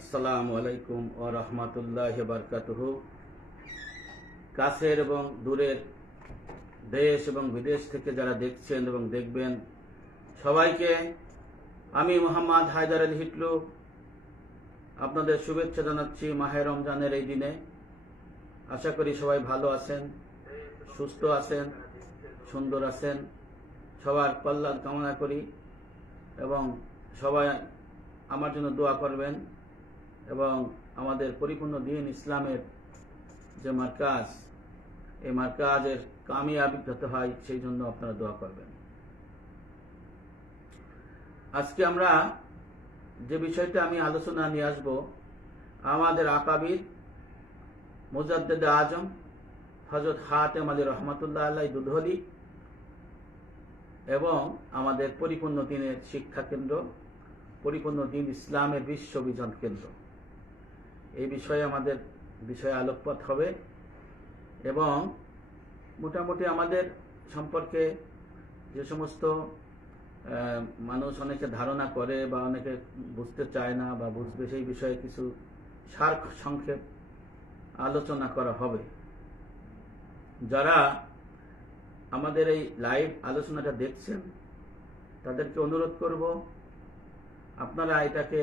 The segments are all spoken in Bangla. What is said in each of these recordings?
আসসালামু আলাইকুম ওয়া রাহমাতুল্লাহি ওয়া বারাকাতুহু। কাছের এবং দূরের দেশ এবং বিদেশ থেকে যারা দেখছেন এবং দেখবেন সবাইকে আমি মোহাম্মদ হায়দার আলী হিটলু আপনাদের শুভেচ্ছা জানাচ্ছি মাহে রমজানের এই দিনে। আশা করি সবাই ভালো আছেন, সুস্থ আছেন, সুন্দর আছেন। সবার কল্যাণ কামনা করি এবং সবাই আমার জন্য দোয়া করবেন এবং আমাদের পরিপূর্ণ দ্বীন ইসলামের যে মার্কাজ, এই মার্কাজের কামিয়াবি হতে হয় সেই জন্য আপনারা দোয়া করবেন। আজকে আমরা যে বিষয়টা আমি আলোচনা নিয়ে আসব, আমাদের আকাবির মুজাদ্দেদ আজম হযরত হাতেম আলী রহমাতুল্লাহ আলাইহি দুধলি এবং আমাদের পরিপূর্ণ দ্বীনের শিক্ষা কেন্দ্র, পরিপূর্ণ দ্বীন ইসলামের বিশ্ব অভিযান কেন্দ্র, এই বিষয়ে আমাদের বিষয়ে আলোকপাত হবে এবং মোটামুটি আমাদের সম্পর্কে যে সমস্ত মানুষ অনেকে ধারণা করে বা অনেকে বুঝতে চায় না বা বুঝবে, সেই বিষয়ে কিছু সার সংক্ষেপ আলোচনা করা হবে। যারা আমাদের এই লাইভ আলোচনাটা দেখছেন তাদেরকে অনুরোধ করব আপনারা এটাকে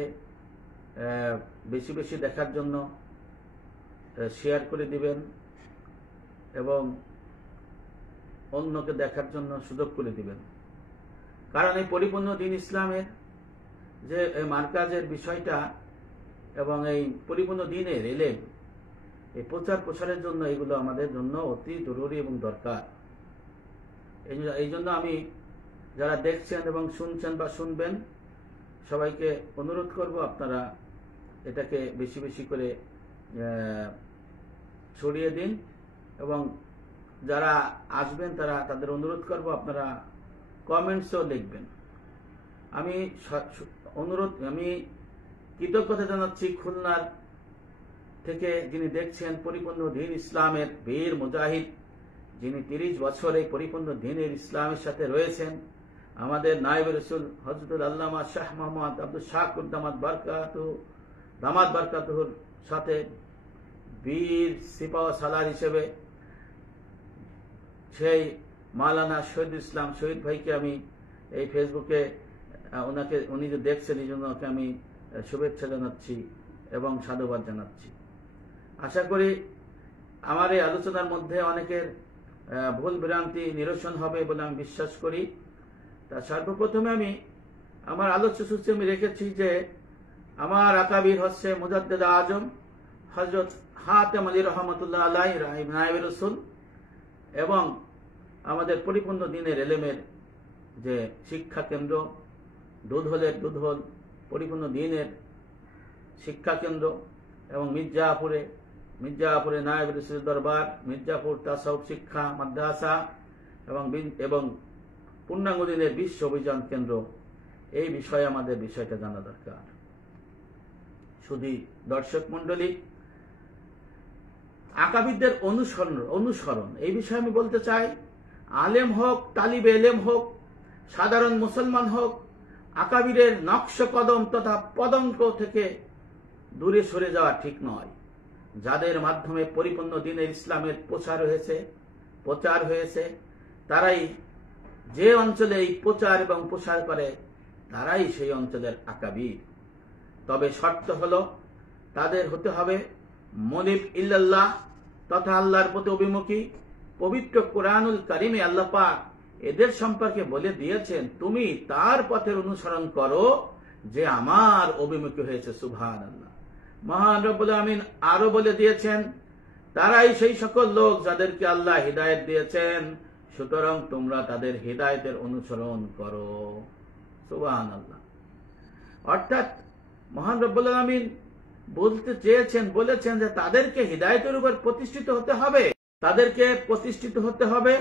বেশি বেশি দেখার জন্য শেয়ার করে দিবেন এবং অন্যকে দেখার জন্য সুযোগ করে দিবেন। কারণ এই পরিপূর্ণ দ্বীন ইসলামের যে মার্কাজের বিষয়টা এবং এই পরিপূর্ণ দ্বীনের এলেম, এই প্রচার প্রসারের জন্য এগুলো আমাদের জন্য অতি জরুরি এবং দরকার। এই জন্য আমি যারা দেখছেন এবং শুনছেন বা শুনবেন সবাইকে অনুরোধ করব আপনারা এটাকে বেশি বেশি করে ছড়িয়ে দিন এবং যারা আসবেন তাদের অনুরোধ করব আপনারা কমেন্টসও লিখবেন। আমি কৃতজ্ঞতা জানাচ্ছি খুলনার থেকে যিনি দেখছেন পরিপূর্ণ দ্বীন ইসলামের বীর মুজাহিদ, যিনি 30 বছর এই পরিপূর্ণ দ্বীনের ইসলামের সাথে রয়েছেন, আমাদের নায়েবে রাসূল হযরতুল আল্লামা শাহ মোহাম্মদ আব্দুল শাকুর দামাত বারকাতুহুর সাথে বীর সিপাহ সালার হিসেবে সেই মাওলানা শহীদুল ইসলাম শহীদ ভাইকে আমি এই ফেসবুকে উনি যে দেখছেন এই জন্য ওকে আমি শুভেচ্ছা জানাচ্ছি এবং সাধুবাদ জানাচ্ছি। আশা করি আমার এই আলোচনার মধ্যে অনেকের ভুল ভ্রান্তি নিরসন হবে বলে আমি বিশ্বাস করি। তা সর্বপ্রথমে আমি আমার আলোচ্য সূচি আমি রেখেছি যে আমার আকাবির হচ্ছে মুজাদ্দেদ আজম হযরত হাতেম আলী রহমাতুল্লাহ আলাইহি নায়েবে রাসূল এবং আমাদের পরিপূর্ণ দ্বীনের এলেমের যে শিক্ষা কেন্দ্র, দুধহলের দুধহল পরিপূর্ণ দ্বীনের শিক্ষা কেন্দ্র এবং মির্জাপুরে নায়েবে রাসূলের দরবার, মির্জাপুর তাসাউফ শিক্ষা মাদ্রাসা এবং পূর্ণাঙ্গ দ্বীনের বিশ্ব অভিযান কেন্দ্র, এই বিষয়ে আমাদের বিষয়টা জানা দরকার। শুধু দর্শক মন্ডলী, আকাবিরদের অনুসরণ এই বিষয়ে আমি বলতে চাই, আলেম হোক, তালিবে এলেম হোক, সাধারণ মুসলমান হোক, আকাবিরের নকশ কদম তথা পদঙ্ক থেকে দূরে সরে যাওয়া ঠিক নয়। যাদের মাধ্যমে পরিপূর্ণ দ্বীনের ইসলামের প্রচার হয়েছে তারাই যে অঞ্চলে এই প্রচার এবং প্রসার করে তারাই সেই অঞ্চলের আকাবির। তবে শর্ত হলো তাদের হতে হবে মুনিব ইল্লাল্লাহ তথা আল্লাহর প্রতি অভিমুখী। পবিত্র কোরআনুল কারিমে আল্লাহ পাক এদের সম্পর্কে বলে দিয়েছেন, তুমি তার পথের অনুসরণ করো যে আমার অভিমুখী হয়েছে। সুবহানাল্লাহ। মহান রব্বুল আমিন আরো বলে দিয়েছেন, তারাই সেই সকল লোক যাদেরকে আল্লাহ হিদায়াত দিয়েছেন, সুতরাং তোমরা তাদের হিদায়াতের অনুসরণ করো। সুবহানাল্লাহ। অর্থাৎ মহান রব্বুল আমিন বলেছেন যে তাদেরকে হিদায়াতের উপর প্রতিষ্ঠিত হতে হবে,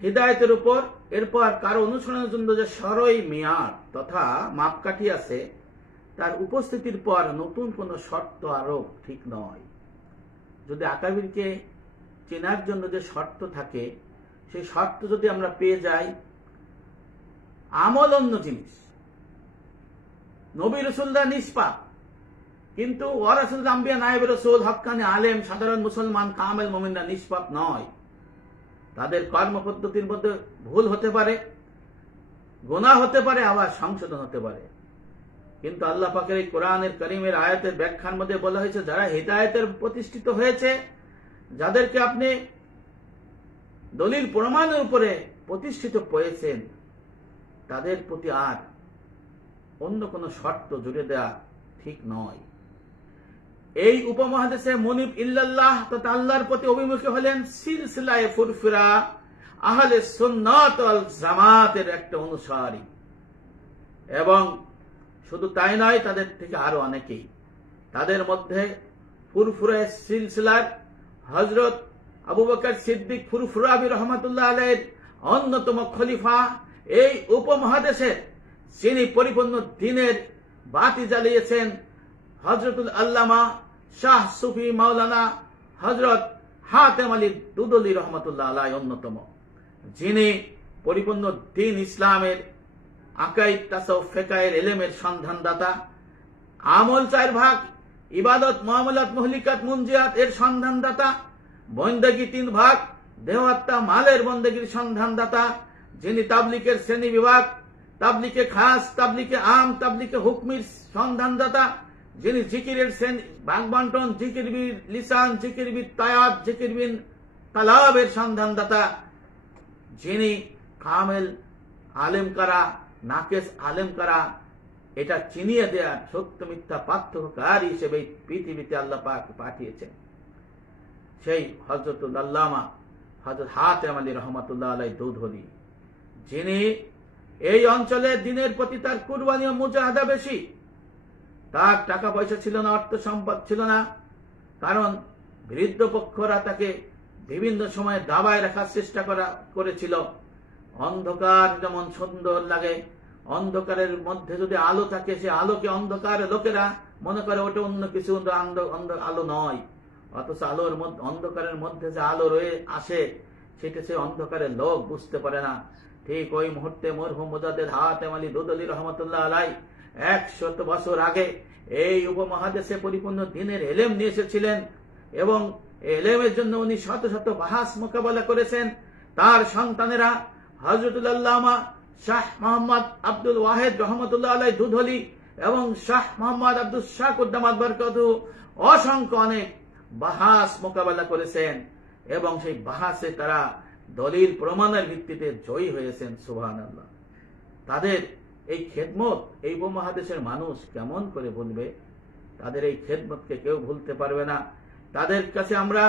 হিদায়াতের উপর। এরপর কারো অনুসরণের জন্য যে সরই মেয়াদ তথা মাপকাঠি আছে, তার উপস্থিতির পর নতুন কোন শর্ত আরোপ ঠিক নয়। যদি আকাবিরকে চেনার জন্য যে শর্ত থাকে, সেই শর্ত যদি আমরা পেয়ে যাই, আমল অন্য জিনিস, নবী রাসূলরা নিষ্পাপ, কিন্তু ওয়ারাসুল আম্বিয়া নায়েব রাসূল হক্কানি আলেম সাধারণ মুসলমান কামেল মুমিনরা নিষ্পাপ নয়। তাদের কর্ম পদ্ধতির মধ্যে ভুল হতে পারে, গুনাহ হতে পারে, আবার সংশোধন হতে পারে। কিন্তু আল্লাহ পাকের এই কোরআনের কারীমের আয়াতের ব্যাখ্যার মধ্যে বলা হয়েছে যারা হিদায়াতের প্রতিষ্ঠিত হয়েছে, যাদেরকে আপনি দলিল প্রমাণের উপরে প্রতিষ্ঠিত পেয়েছেন, তাদের প্রতি আর অন্য কোনো শর্ত জুড়ে দেওয়া ঠিক নয়। এই উপমহাদেশে মুনিব ইল্লাল্লাহ তথা আল্লাহর প্রতি অভিমুখী হলেন সিলসিলায়ে ফুরফুরা আহলে সুন্নাত ওয়াল জামাতের একটা অনুসারী, এবং শুধু তাই নয়, তাদের থেকে আরো অনেকেই। তাদের মধ্যে ফুরফুরা সিলসিলার হযরত আবু বকর সিদ্দিক ফুরফুরাবি রহমাতুল্লাহ আলাইহির অন্যতম খলিফা, এই উপমহাদেশের যিনি পরিপূর্ণ দ্বীনের বাতি জ্বালিয়েছেন, হযরতুল আল্লামা শাহ সুফি মাওলানা হযরত হাতেম আলী দুদলী রহমাতুল্লাহ আলাইহি অন্যতম, যিনি পরিপূর্ণ দ্বীন ইসলামের আকাইদ তাসাউফ ফিকহের ইলমের সন্ধানদাতা, আমল 4 ভাগ, ইবাদত মুআমালাত মুহলিকাত মুনজিয়াত এর সন্ধানদাতা, বন্দেগী 3 ভাগ, দেওয়াত্তা মালের বন্দেগীর সন্ধানদাতা, যিনি তাবলীগের শ্রেণী বিভাগ, তাবলীগে খাস, তাবলীগে আম, তাবলীগে হুকমির সন্ধানদাতা, যিনি জিকিরের ভাগ বন্টন, জিকির বিল লিসান, জিকির বিল তায়াত, জিকির বিল কালাবের সন্ধানদাতা, যিনি কামেল আলেম কারা, নাকেস আলেম কারা এটা চিনিয়ে দেওয়ার সত্য মিথ্যা পার্থক্যকারী হিসেবে পৃথিবীতে আল্লাহ পাক পাঠিয়েছেন, সেই হযরতুল আল্লামা হযরত হাতেম আলী রহমাতুল্লাহ আলাইহি দুদলী, যিনি এই অঞ্চলে দ্বীনের প্রতি তার কুরবানি ও মুজাহাদা বেশি। তার টাকা পয়সা ছিল না, অর্থ সম্পদ ছিল না, কারণ বিরুদ্ধ পক্ষরা তাকে বিভিন্ন সময় দাবায় রাখার চেষ্টা করেছিল। অন্ধকার যেমন সুন্দর লাগে, অন্ধকারের মধ্যে যদি আলো থাকে, সে আলোকে অন্ধকার লোকেরা মনে করে ওটা অন্য কিছু, আলো নয়, অথচ আলোর মধ্যে অন্ধকারের মধ্যে যে আলো রয়ে আসে সেটা সে অন্ধকারের লোক বুঝতে পারে না। ঠিক ওই মুহূর্তে মরহুম মুজাদ্দিদ হাতেম আলী দুদলী রহমাতুল্লাহ আলাইহি 100 বছর আগে এই উপমহাদেশে পরিপূর্ণ দ্বীনের ইলম নিয়ে এসেছিলেন, এবং ইলমের জন্য উনি শত শত বাহাস মোকাবেলা করেছেন। তার সন্তানেরা হযরতুল আল্লামা শাহ মোহাম্মদ আব্দুল ওয়াহিদ রহমাতুল্লাহ আলাইহি দুদলী এবং শাহ মোহাম্মদ আব্দুল শাকুদ্দামাত বরকাতুহু অসংখ্য অনেক বাহাস মোকাবেলা করেছেন, এবং সেই বাহাসে তারা দলিল প্রমাণের ভিত্তিতে জয়ী হয়েছেন। সুবহানাল্লাহ। তাদের এই খেদমত এই উপমহাদেশের মানুষ কেমন করে ভুলবে? তাদের এই খেদমতকে কেউ ভুলতে পারবে না। তাদের কাছে আমরা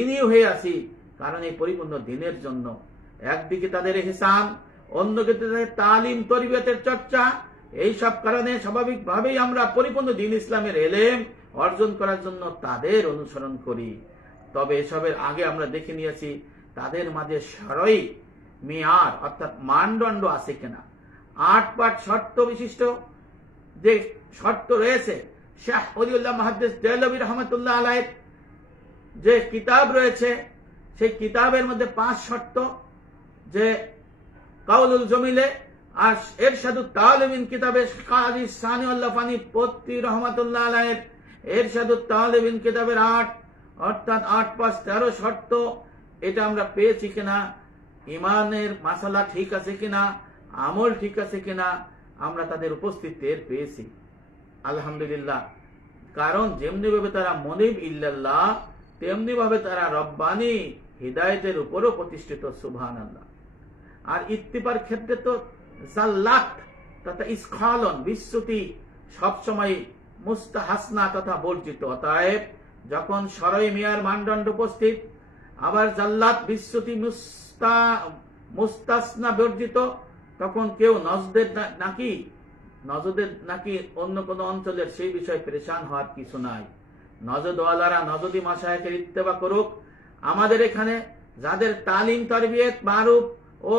ঋণী হয়ে আছি, কারণ এই পরিপূর্ণ দ্বীনের জন্য একদিকে তাদের ইহসান, অন্যদিকে তাদের তালিম তরবিয়তের চর্চা, এই সব কারণে স্বাভাবিকভাবেই আমরা পরিপূর্ণ দ্বীন ইসলামের ইলম অর্জন করার জন্য তাদের অনুসরণ করি। তবে এসবের আগে আমরা দেখে নিয়েছি তাদের মাঝে শরঈ মিয়ার অর্থাৎ মানদণ্ড আছে কিনা। 8 পাঠ শর্ত বিশিষ্ট যে শর্ত রয়েছে, শাহ ওলিউল্লাহ মুহাদ্দিস দেহলভী রহমাতুল্লাহ আলাইহির যে কিতাব রয়েছে, সেই কিতাবের মধ্যে 5 শর্ত, যে কাউলুল জমিলে আর ইরশাদুত তালিবিন কিতাবে কাজী সানিউল্লাহ ফানি পত্তি রহমাতুল্লাহ আলাইহির ইরশাদুত তালিবিন কিতাবের 8 অর্থাৎ 8 5 13 শর্ত, এটা আমরা পেয়েছি কিনা, ইমানের মাসালা ঠিক আছে কিনা, আমল ঠিক আছে কিনা, আমরা তাদের উপস্থিত টের পেয়েছি আলহামদুলিল্লাহ। কারণ যেমনি ভাবে তারা মুনিব ইল্লাল্লাহ, তেমনি ভাবে তারা রব্বানি হিদায়াতের উপরও প্রতিষ্ঠিত। সুবহানাল্লাহ। আর ইত্তিবার ক্ষেত্রে তো জাল্লাত তথা ইসখালন বিচ্যুতি সবসময় মুস্তাহাসনা তথা বর্জিত। অতএব যখন শরঈ মিয়ার মানদণ্ড উপস্থিত, আবার জাল্লাত বিচ্যুতি মুস্তাসনা বর্জিত, তখন কেউ নজদের নাকি অন্য কোন অঞ্চলের সেই বিষয়ে পরেশান হওয়ার কিছু নাই। নজদওয়ালারা নজদি মাশায়েখের ইত্তেবা করুক। আমাদের এখানে যাদের তালিম তারবিয়ত মারুফ ও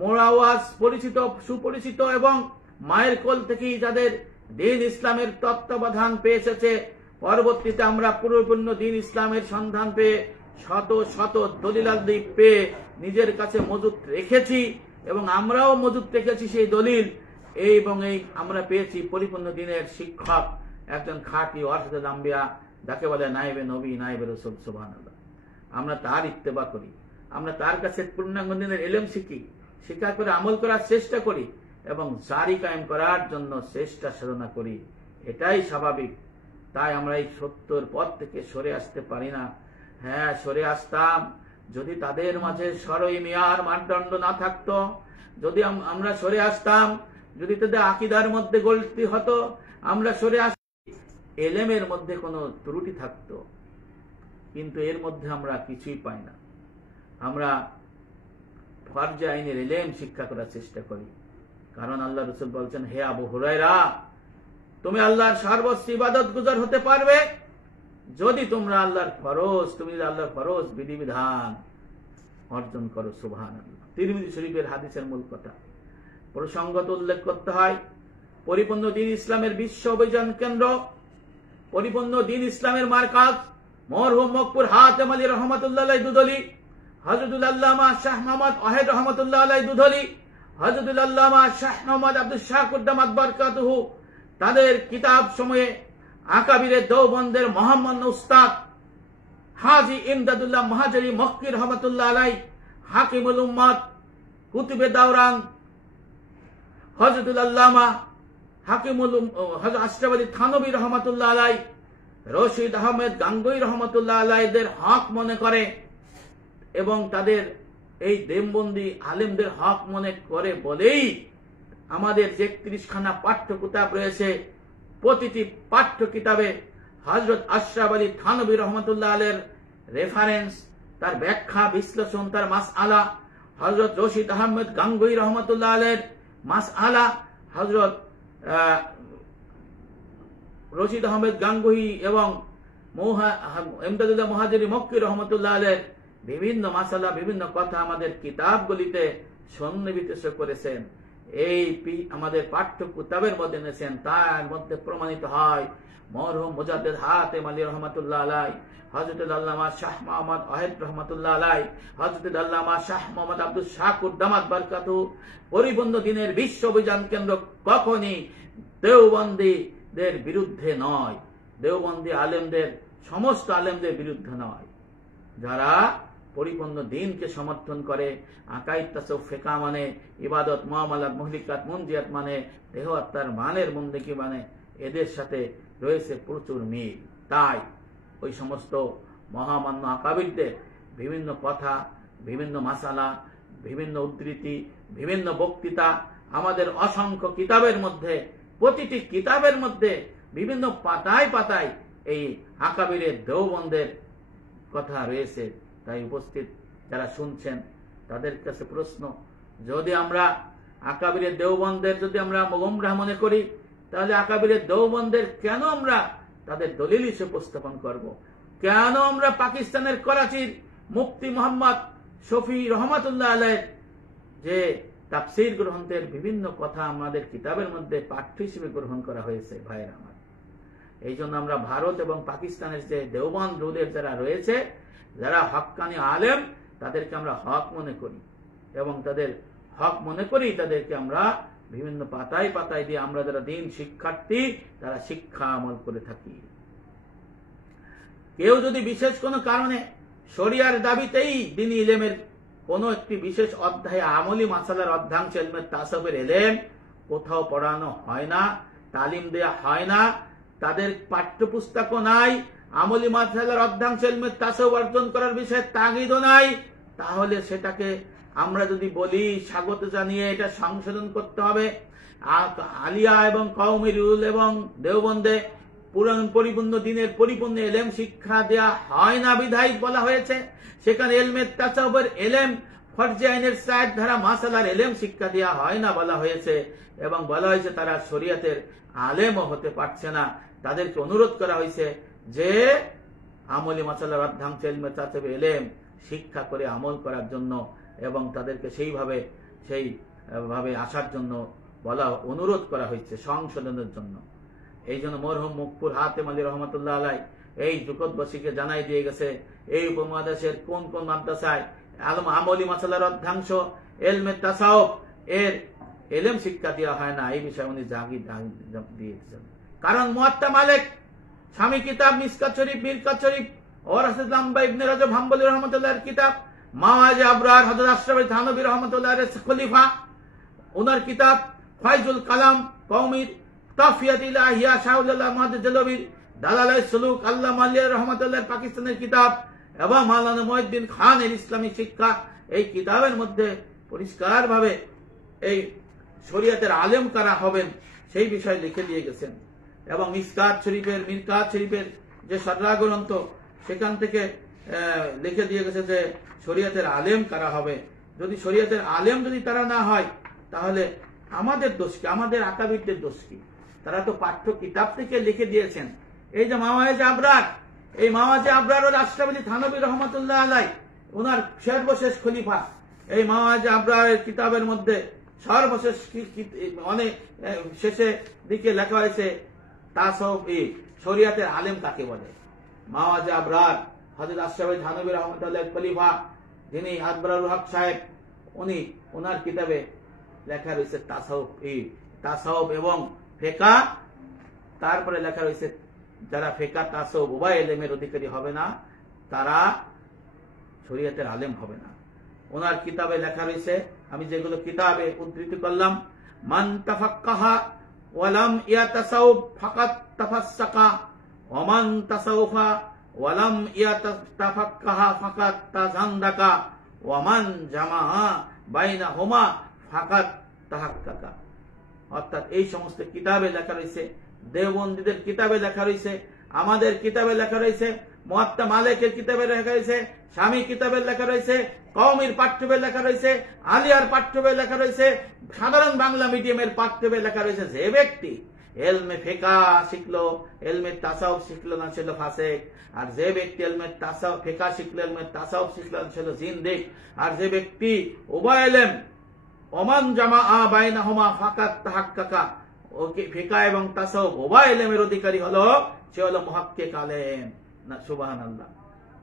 মোরাওয়াজ পরিচিত সুপরিচিত এবং মায়ের কোল থেকেই যাদের দ্বীন ইসলামের তত্ত্বাবধান পেয়ে এসেছে, পরবর্তীতে আমরা পরিপূর্ণ দ্বীন ইসলামের সন্ধান পেয়ে শত শত দলিলাদি পেয়ে নিজের কাছে মজুদ রেখেছি, এবং আমরাও মজুদ রেখেছি সেই দলিল, এবং এই আমরা পেয়েছি পরিপূর্ণ দ্বীনের শিক্ষক একজন খাঁটি ওয়ারসাতুল আম্বিয়া, যাকে বলে নায়েবে নবী, নায়েবে রাসূল। সুবহানাল্লাহ। আমরা তার ইত্তেবা করি, আমরা তার কাছে পূর্ণাঙ্গ দিনের ইলম শিখি, শিক্ষা করে আমল করার চেষ্টা করি এবং জারি কায়েম করার জন্য চেষ্টা সাধনা করি। এটাই স্বাভাবিক। তাই আমরা এই সত্যর পথ থেকে সরে আসতে পারি না। হ্যাঁ, সরে আসতাম যদি তাদের মাঝে সরই মিয়ার মানদণ্ড না থাকতো, যদি আমরা সরে আসতাম যদি তাদের আকীদার মধ্যে গলতি হতো, আমরা সরে আসতাম এলেমের মধ্যে কোনো ত্রুটি থাকতো, কিন্তু এর মধ্যে আমরা কিছুই পাই না। আমরা ফরজে আইনের ইলম শিক্ষা করার চেষ্টা করি, কারণ আল্লাহ রাসূল বলছেন, হে আবু হুরায়রা, তুমি আল্লাহর সর্বোচ্চ ইবাদত গুজার হতে পারবে যদি তোমরা আল্লাহর ফরজ বিধিবিধান অর্জন করো। সুবহানাল্লাহ। তিরমিজি শরীফের হাদিসের মূল কথা। প্রসঙ্গত উল্লেখ করতে হয়, পরিপূর্ণ দ্বীন ইসলামের বিশ্ব অভিযান কেন্দ্র, পরিপূর্ণ দ্বীন ইসলামের মারকাজ মরহুম মকবুর হাতেম আলী রহমাতুল্লাহ আলাইহি দুধলি, হযরতুল আল্লামা শাহ মোহাম্মদ ওয়াহিদ রহমাতুল্লাহ আলাইহি দুধলি, হযরতুল আল্লামা শাহ মোহাম্মদ আব্দুল শাকুর দামাত বারকাতুহু, তাদের কিতাব সময়ে আকাবিরে দেওবন্দের মহামান্য উস্তাদ হাজী ইমদাদুল্লাহ মুহাজিরি মক্কি রহমাতুল্লাহ আলাইহি, হাকিমুল উম্মাত কুতুবে দাওরান হযরতুল আল্লামা হযরত আশরাফ আলী থানভী রহমাতুল্লাহ আলাইহি, রশিদ আহমেদ গাঙ্গুই রহমাতুল্লাহ আলাইহিদের হক মনে করে এবং তাদের এই দেমবন্দি আলেমদের হক মনে করে বলেই আমাদের যে ৩১খানা পাঠ্য কিতাব রয়েছে, প্রতিটি পাঠ্য কিতাবে হযরত আশরাফ আলী থানভী রহমাতুল্লাহ আলাইহির রেফারেন্স, তার ব্যাখ্যা বিশ্লেষণ, তার মাসআলা, হযরত রশিদ আহমেদ গাঙ্গুই রহমাতুল্লাহ আলাইহির মাসআলা, হযরত রশিদ আহমেদ গাঙ্গুই এবং ইমদাদুল্লাহ মুহাজিরি মক্কি রহমাতুল্লাহ আলাইহির বিভিন্ন মাসালা, বিভিন্ন কথা আমাদের কিতাবগুলিতে সন্নিবেশ করেছেন। এই আমাদের পাঠ্য কিতাবের মধ্যে এনেছেন। তার মধ্যে প্রমাণিত হয় মরহুম মুজাদ্দিদ হাতেম আলী রহমাতুল্লাহ আলাইহি, হযরতুল আল্লামা শাহ মোহাম্মদ ওয়াহিদ রহমাতুল্লাহ আলাইহি, হযরতুল আল্লামা শাহ মোহাম্মদ আব্দুল শাকুর দামাত বারকাতুহু পরিপূর্ণ দ্বীনের বিশ্ব অভিযান কেন্দ্র কখনই দেওবন্দীদের বিরুদ্ধে নয়, দেওবন্দী আলেমদের, সমস্ত আলেমদের বিরুদ্ধে নয়। যারা পরিপূর্ণ দ্বীনকে সমর্থন করে, আকাইদ তাসাউফ ফিকহ মানে, ইবাদত মুআমালাত মুহলিকাত মুনজিয়াত মানে, দেহ আত্মার মানের বন্দেগী মানে, এদের সাথে রয়েছে প্রচুর মিল। তাই ওই সমস্ত মহামান্য আকাবিরদের বিভিন্ন কথা, বিভিন্ন মাসালা, বিভিন্ন উদ্ধৃতি, বিভিন্ন বক্তৃতা আমাদের অসংখ্য কিতাবের মধ্যে, প্রতিটি কিতাবের মধ্যে বিভিন্ন পাতায় পাতায় এই আকাবিরের দেওবন্দের কথা রয়েছে। তাই উপস্থিত যারা শুনছেন তাদের কাছে প্রশ্ন, যদি আমরা আকাবিরের দেওবন্দের যদি আমরা গোমরাহ মনে করি, তাহলে আকাবিরের দেওবন্দের কেন আমরা তাদের দলিল হিসেবে উপস্থাপন করব? কেন আমরা পাকিস্তানের করাচির মুফতি মোহাম্মদ শফি রহমাতুল্লাহ আলাইহির যে তাফসীর গ্রন্থের বিভিন্ন কথা আমাদের কিতাবের মধ্যে পাঠ্য হিসেবে গ্রহণ করা হয়েছে? ভাইয়ের আমার, এই জন্য আমরা ভারত এবং পাকিস্তানের যে দেওবন্দ রুলের যারা রয়েছে, যারা হক্কানি আলেম, তাদেরকে আমরা হক মনে করি এবং তাদের হক মনে করি তাদেরকে আমরা বিভিন্ন পাতায় পাতায় দিয়ে আমরা যারা দ্বীন শিক্ষার্থী তারা শিক্ষা আমল করে থাকি। কেউ যদি বিশেষ কোনো কারণে শরিয়ার দাবিতেই দ্বীনি ইলমের কোন একটি বিশেষ অধ্যায়ে আমলি মাসালার অধ্যাংশ ইলমের তাসাউফের ইলম কোথাও পড়ানো হয় না, তালিম দেয়া হয় না, তাদের পাঠ্যপুস্তকও নাই, আমলি মাসালার অধ্যাংশ ইলমের তাসাউফ অর্জন করার বিষয়ে তাগিদও নাই, তাহলে সেটাকে আমরা যদি বলি স্বাগত জানিয়ে এটা সংশোধন করতে হবে। আলিয়া এবং কওমি রুল এবং দেওবন্দে পরিপূর্ণ দ্বীনের পরিপূর্ণ ইলম শিক্ষা দেয়া হয় না বিধায় বলা হয়েছে সেখানে ইলমের তাসাউফের ইলম, ফরজে আইনের ৬০ ধারা মাসালার ইলম শিক্ষা দেয়া হয় না বলা হয়েছে এবং বলা হয়েছে তারা শরীয়তের আলেমও হতে পারছে না। তাদেরকে অনুরোধ করা হয়েছে যে আমলি মাসালার অধ্যাংশ ইলমের তাসাউফের ইলম শিক্ষা করে আমল করার জন্য এবং তাদেরকে সেইভাবে আসার জন্য বলা, অনুরোধ করা হয়েছে সংশোধনের জন্য। এই জন্য মরহুম মকবুর হাতেম আলী রহমাতুল্লাহ আলাইহি এই জগৎবাসীকে জানাই দিয়ে গেছে এই উপমহাদেশের কোন কোন মাদ্রাসায় আমলি মাসালার অধ্যাংশ ইলমে তাসাউফ এর ইলম শিক্ষা দেওয়া হয় না, এই বিষয়ে উনি জাগির দিয়েছেন। কারণ মুয়াত্তা মালিক, স্বামী কিতাব, মিসকাত শরীফ, মিরকাত শরীফ, ওয়ারাসাতুল আম্বিয়া ইবনে রাজব হাম্বলী রহমাতুল্লাহর কিতাব, মাওয়াজ আবরার হযরত আশরাফ আলী থানভী রহমাতুল্লাহর খলিফা, ওনার কিতাব ফায়জুল কালাম কওমির, তাফিয়াত ইলাহিয়া শাহুল্লাহ মুহাদ্দিস দেলবীর, দালালায়ে সুলুক আল্লামা আলী রহমাতুল্লাহর পাকিস্তানের কিতাব, এবং মাওলানা মুঈনুদ্দিন খানের ইসলামী শিক্ষা, এই কিতাবের মধ্যে পরিষ্কারভাবে এই শরীয়তের আলেম কারা হবেন সেই বিষয়ে লিখে দিয়ে গেছেন। এবং মিসকাত শরীফের, মিরকাত শরীফের যে সরলা গ্রন্থ, সেখান থেকে লিখে দিয়ে গেছে যে শরীয়তের আলেম কারা হবে। যদি শরীয়তের আলেম যদি তারা না হয়, তাহলে আমাদের দোষ কি, আমাদের আকাবিরদের দোষ কি? তারা তো পাঠ্য কিতাব থেকে লিখে দিয়েছেন। এই যে মাওয়াজ আবরার, এই মাওয়াজ আবরার ও আশরাফ আলী থানভী রহমাতুল্লাহ আলাই, ওনার সর্বশেষ খলিফা, এই মাওয়াজ আবরারের কিতাবের মধ্যে সর্বশেষ অনেক শেষে দিকে লেখা হয়েছে তাসাউফ, শরীয়তের আলেম কাকে বলে। মাওয়াজ আবরার হযরত আশরাফ আলী থানভী রহমাতুল্লাহ খলিফা, যিনি আকবরুল হক সাহেব, উনি ওনার কিতাবে লেখা রয়েছে তাসাউফ এবং ফিকহ। তারপরে লেখা রয়েছে যারা ফিকহ তাসাউফ উভয় ইলমের অধিকারী হবে না, তারা শরীয়তের আলেম হবে না। ওনার কিতাবে লেখা রয়েছে, আমি যেগুলো কিতাবে উদ্ধৃত করলাম, মান তাফাক্কাহা ওয়ালাম ইয়াতাসাউফ ফাকাত তাফাসসাকা, ওয়া মান তাসাউফা ওয়ালাম ইয়াতাফাক্কাহা ফাকাত তাজান্দাকা, ওয়া মান জামাআ বাইনাহুমা ফাকাত তাহাক্কাকা। অর্থাৎ এই সমস্ত কিতাবে লেখা রয়েছে, দেওবন্দীদের কিতাবে লেখা রয়েছে, আমাদের কিতাবে লেখা রয়েছে, মুয়াত্তা মালিকের কিতাবে লেখা রয়েছে, স্বামী কিতাবের লেখা রয়েছে, কওমির পাঠ্যবে লেখা রয়েছে, আলিয়ার পাঠ্যবে লেখা রয়েছে, সাধারণ বাংলা মিডিয়ামের পাঠ্যবে লেখা রয়েছে, যে ব্যক্তি এলমে ফিকহ শিখলো, এলমে তাসাউফ শিখলো না, ছিল ফাসিক। আর যে ব্যক্তি এলমে তাসাউফ ফিকহ শিখলো, এলমে তাসাউফ শিখলো না, ছিল জিন্দিক। আর যে ব্যক্তি উভয় ইলম ওমান জামাআ বাইনাহুমা ফাকাত তাহাক্কাকা, ওকে ফিকহ এবং তাসাউফ উভয় ইলমের অধিকারী হলো, সে হলো মুহাক্কিক আলেম। না, সুবহানাল্লাহ।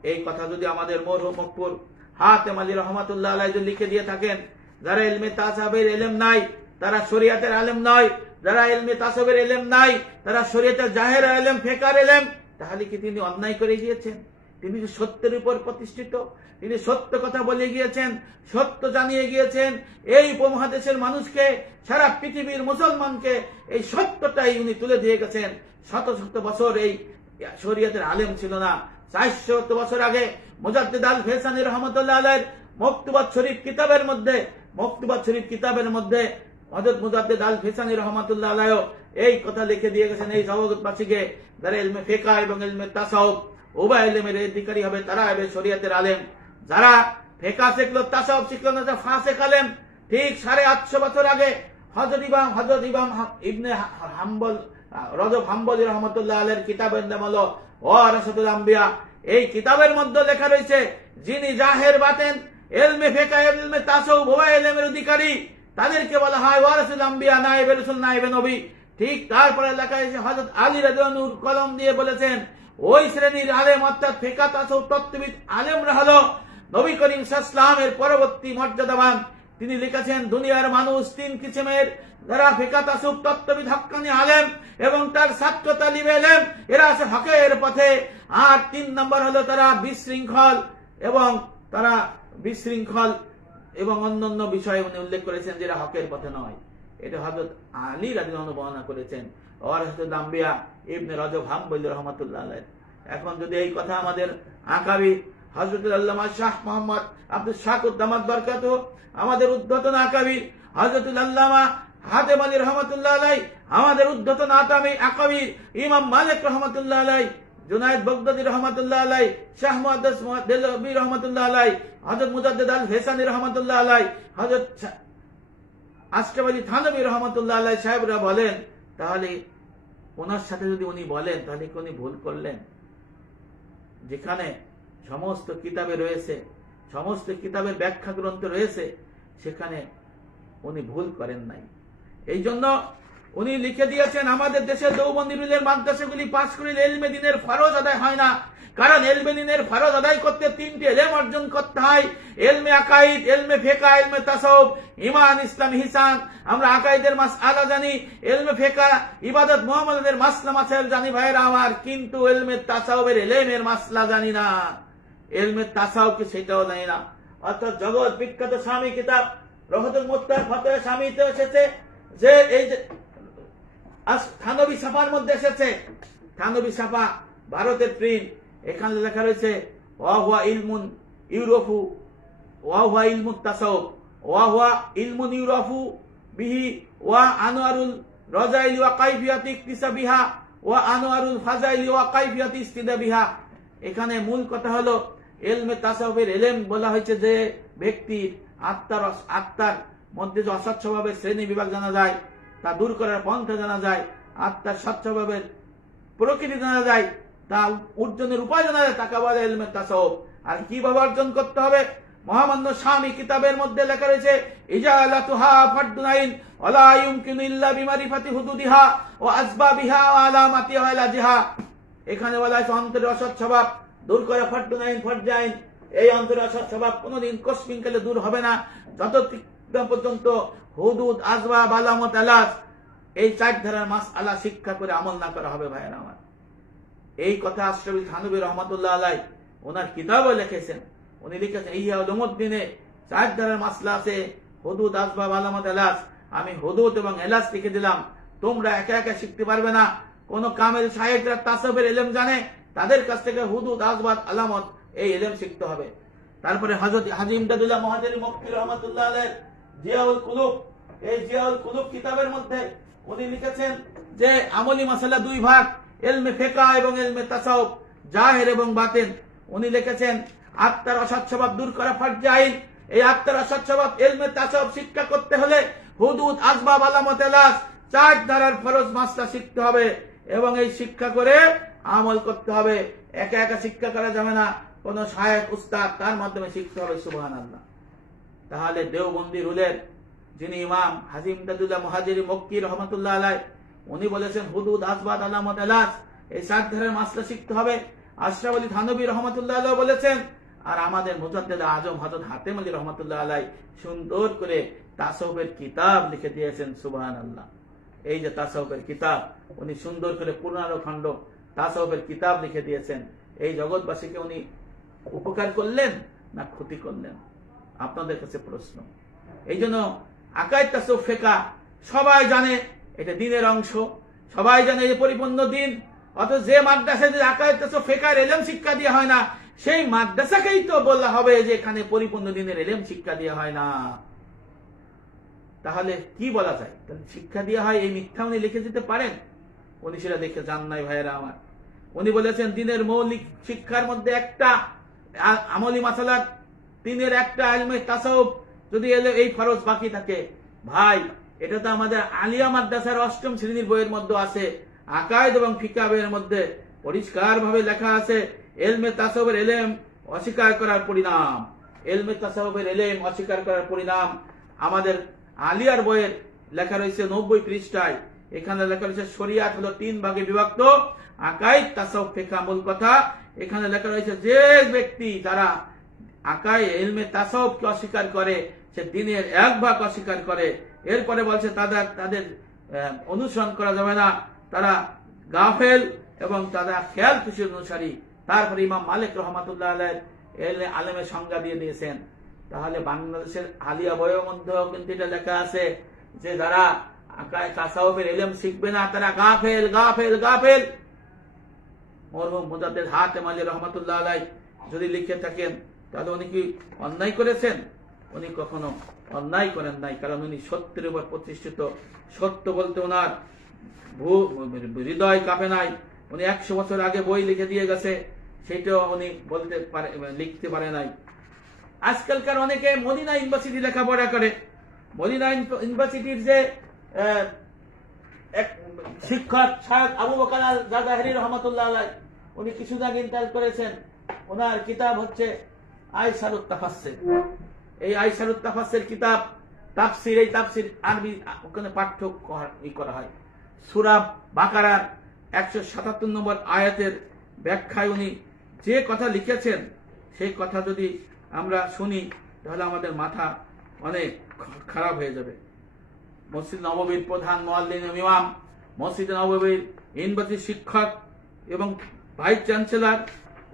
এই কথা যদি আমাদের মরহুম মকবুল হাতেম আলী রহমাতুল্লাহ আলাইহি লিখে দিয়ে থাকেন, যারা ইলমে তাসাউফের ইলম নাই তারা শরীয়তের আলেম নয়, যারা ইলমে তাসাউফের ইলম নাই তারা শরীয়তের জাহের ইলম, ফিকহের ইলম, তাহলে কি তিনি অন্যায় করে গিয়েছেন? তিনি সত্যের উপর প্রতিষ্ঠিত, তিনি সত্য কথা বলে গিয়েছেন, সত্য জানিয়ে গিয়েছেন। এই উপমহাদেশের মানুষকে, সারা পৃথিবীর মুসলমানকে এই সত্যটাই উনি তুলে দিয়ে গেছেন। শত শত বছর এই শরীয়তের আলেম ছিল না। 400 বছর আগে মুজাদ্দিদ আল ফেসানি রহমাতুল্লাহ আলাইহির মকতুবাত শরীফ কিতাবের মধ্যে হযরত মুজাদ্দিদ আল ফেসানি রহমাতুল্লাহ আলাইহি এই কথা লিখে দিয়ে গেছেন, এই জগৎবাসীকে যারা ইলমে ফিকহ এবং ইলমে তাসাউফ উভয় ইলমের অধিকারী হবে, তারা হবে শরীয়তের আলেম। যারা ফিকহ শিখলো, তাসাউফ শিখলো না, তারা ফাসিক আলেম। ঠিক 850 বছর আগে হযরত ইমাম ইবনে হাম্বল রজব হাম্বলী রহমাতুল্লাহ আলাইহির কিতাবের নাম হলো ওয়ারাসাতুল আম্বিয়া। এই কিতাবের মধ্যে লেখা রয়েছে, যিনি জাহের বাতেন ইলমে ফিকহ ইলমে তাসাউফ উভয় ইলমের অধিকারী, তাদেরকে বলা হয় ওয়ারাসাতুল আম্বিয়া, নায়েবে রাসূল, নায়েবে নবী। ঠিক তারপরে লেখা হয়েছে, হযরত আলী রাদিয়াল্লাহু আনহু কলম দিয়ে বলেছেন, ওই শ্রেণীর আলেম অর্থাৎ ফিকহ তাসাউফ তত্ত্ববিদ আলেমরা হলো নবী করিম সাল্লাল্লাহু আলাইহি ওয়াসাল্লামের পরবর্তী মর্যাদাবান। তিনি লিখেছেন, দুনিয়ার মানুষ 3 কিসমের, যারা ফিকহ তাসাউফ তত্ত্ববিদ হক্কানি আলেম এবং তার ছাত্র তালিবে ইলম, এরা আছে হকের পথে। আর 3 নম্বর হলো তারা বিশৃঙ্খল এবং অন্যান্য বিষয়ে উনি উল্লেখ করেছেন যেটা হকের পথে নয়। এটা হযরত আলী রাদিয়াল্লাহু আনহু বর্ণনা করেছেন, ওয়ারাসাতুল আম্বিয়া ইবনে রজব হাম্বলী রাহমাতুল্লাহ আলাইহি। এখন যদি এই কথা আমাদের আকাবির হযরত আল্লামা শাহ মোহাম্মদ আব্দুল শাকুর দামাত বরকাতুহু, আমাদের উদ্ধতন আকাবির হযরত আল্লামা হাতেম আলী রহমাতুল্লাহ আলাইহি, আমাদের উদ্ধতন আকাবির ইমাম মালিক রহমাতুল্লাহ আলাইহি, জুনায়েদ বাগদাদী রহমাতুল্লাহ আলাইহি, শাহ মুহাদ্দিস দেলবী রহমাতুল্লাহ আলাইহি, হযরত মুজাদ্দিদ আল ফেসানি রহমাতুল্লাহ আলাইহি, হযরত আশরাফ আলী থানভী রহমাতুল্লাহ আলাইহি সাহেবরা বলেন, তাহলে ওনার সাথে যদি উনি বলেন, তাহলে কি উনি ভুল করলেন? যেখানে সমস্ত কিতাবে রয়েছে, সমস্ত কিতাবের ব্যাখ্যা গ্রন্থ রয়েছে, সেখানে উনি ভুল করেন নাই। এই জন্য উনি লিখে দিয়েছেন, আমাদের দেশের দেওবন্দি রুলের মাদ্রাসাগুলি পাস করিলে ইলমে দ্বীনের ফরজ আদায় হয় না। কারণ এলমে দিনের ফরজ আদায় করতে তিনটি এলেম অর্জন করতে হয়। এলমে আকাইদ, এলমে ফিকহ, এলমে তাসাউফ, ঈমান, ইসলাম, ইহসান। আমরা আকাইদের মাসআলা জানি, এলমে ফিকহ, ইবাদত মুআমালাতের মাসলা মাসাইল জানি ভাইরা আমার, কিন্তু এলমে তাসাউফের এলেমের মাসলা জানি না, এলমে তাসাউফ কি সেটাও জানি না। অর্থাৎ জগৎ বিখ্যাত স্বামী কিতাব রহতুল মুত্তার ফতোয়া স্বামীতে এসেছে যে এই যে থানবী ছাপার মধ্যে এসেছে, থানবী ছাপা ভারতের প্রিন্ট, এখানে লেখা রয়েছে ওয়া হুয়া ইলমুন ইউরাফু, ওয়া হুয়া ইলমুত তাসাউফ, ওয়া হুয়া ইলমুন ইউরাফু বিহি ওয়া আনওয়ারুল রাজাইলি ওয়া কাইফিয়াতি ইকতিসাবিহা ওয়া আনওয়ারুল ফাজাইলি ওয়া কাইফিয়াতি ইস্তিদাবিহা। এখানে মূল কথা হলো ইলমে তাসাউফের ইলম বলা হয়েছে যে ব্যক্তির আত্মার মধ্যে যে অসৎ স্বভাবের শ্রেণী বিভাগ জানা যায়, তা দূর করার পন্থা জানা যায়, আত্মার সৎ স্বভাবের প্রকৃতি জানা যায়, তা অর্জনের উপায় জানা যায়, তাকে বলে ইলমে তাসাউফ। আর কিভাবে অর্জন করতে হবে, মহামান্য স্বামী কিতাবের মধ্যে লেখা রয়েছে ইজালাতুহা ফারদুন আইন ওয়ালা ইউমকিনু ইল্লা বিমারিফাতি হুদুদিহা ওয়া আসবাবিহা ওয়া আলামাতিহা ওয়া ইলাজিহা। এখানে বলা আছে অন্তরের অসৎ স্বভাব দূর করা ফারদুন আইন, ফরজ আইন। এই অন্তরের অসৎ স্বভাব কোনদিন কোসমিনকালে দূর হবে না যতক্ষণ পর্যন্ত হুদুদ, আসবাব, আলামত, এলাজ এই চার ধারার মাসআলা শিক্ষা করে আমল না করা হবে ভাইয়েরা আমার। এই কথা আশরাফি থানবী রহমাতুল্লাহ আলাইহি ওনার কিতাবে লিখেছেন। উনি লিখেছেন ইহয়া উলুমুদ্দিনে চার ধারার মাসলা আছে, হুদুদ, আসবাব, আলামত, এলাজ। আমি হুদুদ এবং এলাজ লিখে দিলাম, তোমরা একা একা শিখতে পারবে না। কোন কামেল শায়েখরা তাসাউফের ইলম জানে, তাদের কাছ থেকে হুদুদ, আসবাব, আলামত এই ইলম শিখতে হবে। তারপরে হযরত হাজী ইমদাদুল্লাহ মুহাজিরি মক্কি রহমাতুল্লাহ আলাইহি জিয়াউল কুলুব, এই জিয়াউল কুলুব কিতাবের মধ্যে উনি লিখেছেন যে আমলি মাসালা দুই ভাগ, ইলমে ফিকহ এবং ইলমে তাসাউফ, জাহির এবং বাতিন। উনি লিখেছেন আত্মার অসৎ স্বভাব দূর করা ফরজ আইন। এই আত্মার অসৎ স্বভাব ইলমে তাসাউফ শিক্ষা করতে হলে হুদুদ, আসবাব, আলামত, এলাজ চার ধারার ফরজ মাসলা শিখতে হবে এবং এই শিক্ষা করে আমল করতে হবে। একা একা শিক্ষা করা যাবে না, কোন শায়েখ উস্তাদ তার মাধ্যমে শিখতে হবে। সুবহানাল্লাহ। তাহলে দেওবন্দি রুলের যিনি ইমাম হাজী ইমদাদুল্লাহ মুহাজিরি মক্কি রহমাতুল্লাহ আলাইহি উনি বলেছেন হুদুদ, আসবাব, আলামত, এলাজ এই চার ধারার মাসলা শিখতে হবে। আশরাফ আলী থানবী রহমাতুল্লাহ আলাইহি বলেছেন। আর আমাদের মুজাদ্দিদ আজম হযরত হাতেম আলী রহমাতুল্লাহ আলাইহি সুন্দর করে তাসাউফের কিতাব লিখে দিয়েছেন। সুবহানাল্লাহ। এই যে তাসাউফের কিতাব উনি সুন্দর করে 15 খণ্ড তাসাউফের কিতাব লিখে দিয়েছেন। এই জগৎবাসীকে উনি উপকার করলেন না ক্ষতি করলেন, আপনাদের কাছে প্রশ্ন। এই জন্য আকাইদ, তাসাউফ, ফিকহ সবাই জানে এটা দ্বীনের অংশ, সবাই জানে এই পরিপূর্ণ দ্বীন। অথচ যে মাদ্রাসায় যে আকাইদ, তাসাউফ, ফিকহের ইলম শিক্ষা দেওয়া হয় না, সেই মাদ্রাসাকেই তো বলা হবে যে এখানে পরিপূর্ণ দ্বীনের ইলম শিক্ষা দেওয়া হয় না। তাহলে কি বলা যায়? শিক্ষা দেওয়া হয় এই মিথ্যা উনি লিখে দিতে পারেন? উনি সেটা দেখে যান নাই ভাইয়েরা আমার। উনি বলেছেন দ্বীনের মৌলিক শিক্ষার মধ্যে একটা আমলি মাসালা, দ্বীনের একটা ইলমে তাসাউফ যদি এই ফরজ বাকি থাকে, ভাই এটা তো আমাদের আলিয়া মাদ্রাসার 8ম শ্রেণীর বইয়ের মধ্যে আছে। আকায়েদ এবং ফিকহ বইয়ের মধ্যে পরিষ্কার ভাবে লেখা আছে ইলমে তাসাউফের ইলম অস্বীকার করার পরিণাম, ইলমে তাসাউফের ইলম অস্বীকার করার পরিণাম। আমাদের আলিয়ার বইয়ের লেখা রয়েছে 90 পৃষ্ঠায়, এখানে লেখা রয়েছে শরিয়াত হলো 3 ভাগে বিভক্ত, আকায়েদ, তাসাউফ, ফিকহ মূল কথা। এখানে লেখা রয়েছে যে ব্যক্তি যারা আকায়েদ, ইলমে তাসাউফকে অস্বীকার করে সে দ্বীনের 1 ভাগ অস্বীকার করে। এরপরে বলছে তাদের অনুসরণ করা যাবে না, তারা গাফেল এবং তারা খেয়াল খুশির অনুসারী। তারপরে ইমাম মালিক রহমাতুল্লাহ আলাইহি আলেমের সংজ্ঞা দিয়ে দিয়েছেন। তাহলে বাংলাদেশের আলিয়া বইয়ের মধ্যেও কিন্তু এটা লেখা আছে যে যারা আকায়েদ, তাসাউফের ইলম শিখবে না তারা গাফেল, গাফেল, গাফেল। মরহুম মুজাদ্দিদ হাতেম আলী রহমাতুল্লাহ আলাইহি যদি লিখে থাকেন তাহলে উনি কি অন্যায় করেছেন? উনি কখনো অন্যায় করেন নাই, কারণ উনি সত্যের উপর প্রতিষ্ঠিত। সত্য বলতে ওনার হৃদয় কাঁপে নাই। উনি 100 বছর আগে বই লিখে দিয়ে গেছে, সেটাও উনি বলতে পারে, লিখতে পারে নাই। আজকালকার অনেকে মদিনা ইউনিভার্সিটি লেখাপড়া করে। মদিনা ইউনিভার্সিটির যে এক শিক্ষক শায়খ আবু বকর আল জাযাহিরি রহমাতুল্লাহ আলাইহি উনি কিছুদিন আগে ইন্তেকাল করেছেন। ওনার কিতাব হচ্ছে আইসারুত তাফাসসির। এই আইসারুত তাফাসসির কিতাব তাফসির, এই তাফসির আরবি ওখানে পাঠ্য করা হয়। সূরা বাকারার 177 নম্বর আয়াতের ব্যাখ্যায় উনি যে কথা লিখেছেন সেই কথা যদি আমরা শুনি তাহলে আমাদের মাথা অনেক খারাপ হয়ে যাবে। মসজিদ নববীর প্রধান মুয়াল্লিম ইমাম, মসজিদ নববীর ইউনিভার্সিটি শিক্ষক এবং ভাইস চ্যান্সেলর,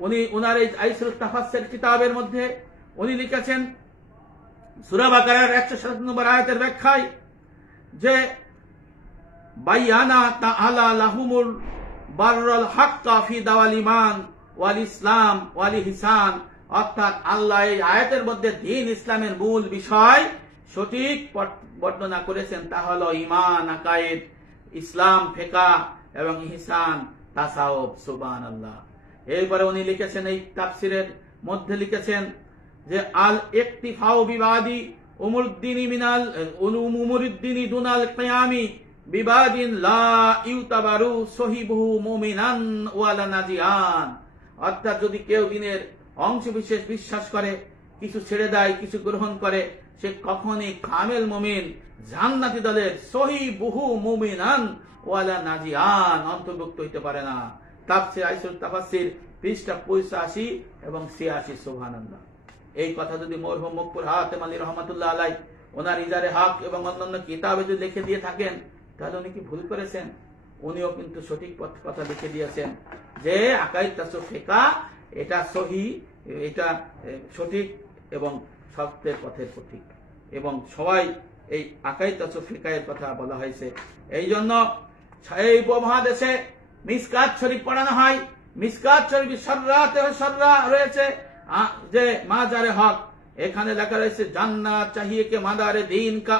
উনি ওনার এই আইসুল তাফাসসির কিতাবের মধ্যে উনি লিখেছেন সূরা বাকারার 107 নম্বর আয়াতের ব্যাখ্যায় যে বায়ানা তাআলা লাহুমুল বাররাল হাক্কা ফি দাওয়াল ঈমান ওয়াল ইসলাম ওয়াল ইহসান, অর্থাৎ আল্লাহ এই আয়াতের মধ্যে দ্বীন ইসলামের মূল বিষয় সঠিক বর্ণনা করেছেন, তা হলো ঈমান আকায়েদ, ইসলাম ফিকহ এবং ইহসান তাসাউফ। সুবহানাল্লাহ। এরপরে উনি লিখেছেন এই তাফসিরের মধ্যে লিখেছেন যে আল ইকতিফাউ বিবাদি উমুরদ্দিনি মিনাল উমুরুদ্দিনি দুনাল কিয়ামি বিবাদিন লা ইউতাবারু সহিবহু মুমিনান ওয়ালা নাজিয়ান, অর্থাৎ যদি কেউ দিনের অংশ বিশেষ বিশ্বাস করে, কিছু ছেড়ে দেয়, কিছু গ্রহণ করে, সে কখনই কামেল মুমিন জান্নাতি দলের সহিবহু মুমিনান ওয়ালা নাজিয়ান অন্তর্ভুক্ত হইতে পারে না। তাফসীর আইসুল তাফাসসির পৃষ্ঠা 85 এবং 86। সুবহানাল্লাহ। এই কথা যদি মরহুম মকবুল হাতেম আলী রহমাতুল্লাহ আলাইহি ওনার ইজারে হক এবং অন্যান্য কিতাবে যদি লিখে দিয়ে থাকেন তাহলে উনি কি ভুল করেছেন? উনিও কিন্তু সঠিক কথা লিখে দিয়েছেন যে আকাইদ তাসাউফ ফিকহ এটা সহি, এটা সঠিক এবং সত্যের পথের প্রতীক, এবং সবাই এই আকাইদ তাসাউফ ফিকহের কথা বলা হয়েছে। এই জন্য এই উপমহাদেশে মিসকাত শরীফ পড়ানো হয়। মিসকাত শরীফ সররা রয়েছে যে মাজারে হক, এখানে লেখা রয়েছে জান্নাত चाहिए के मदारे दीन का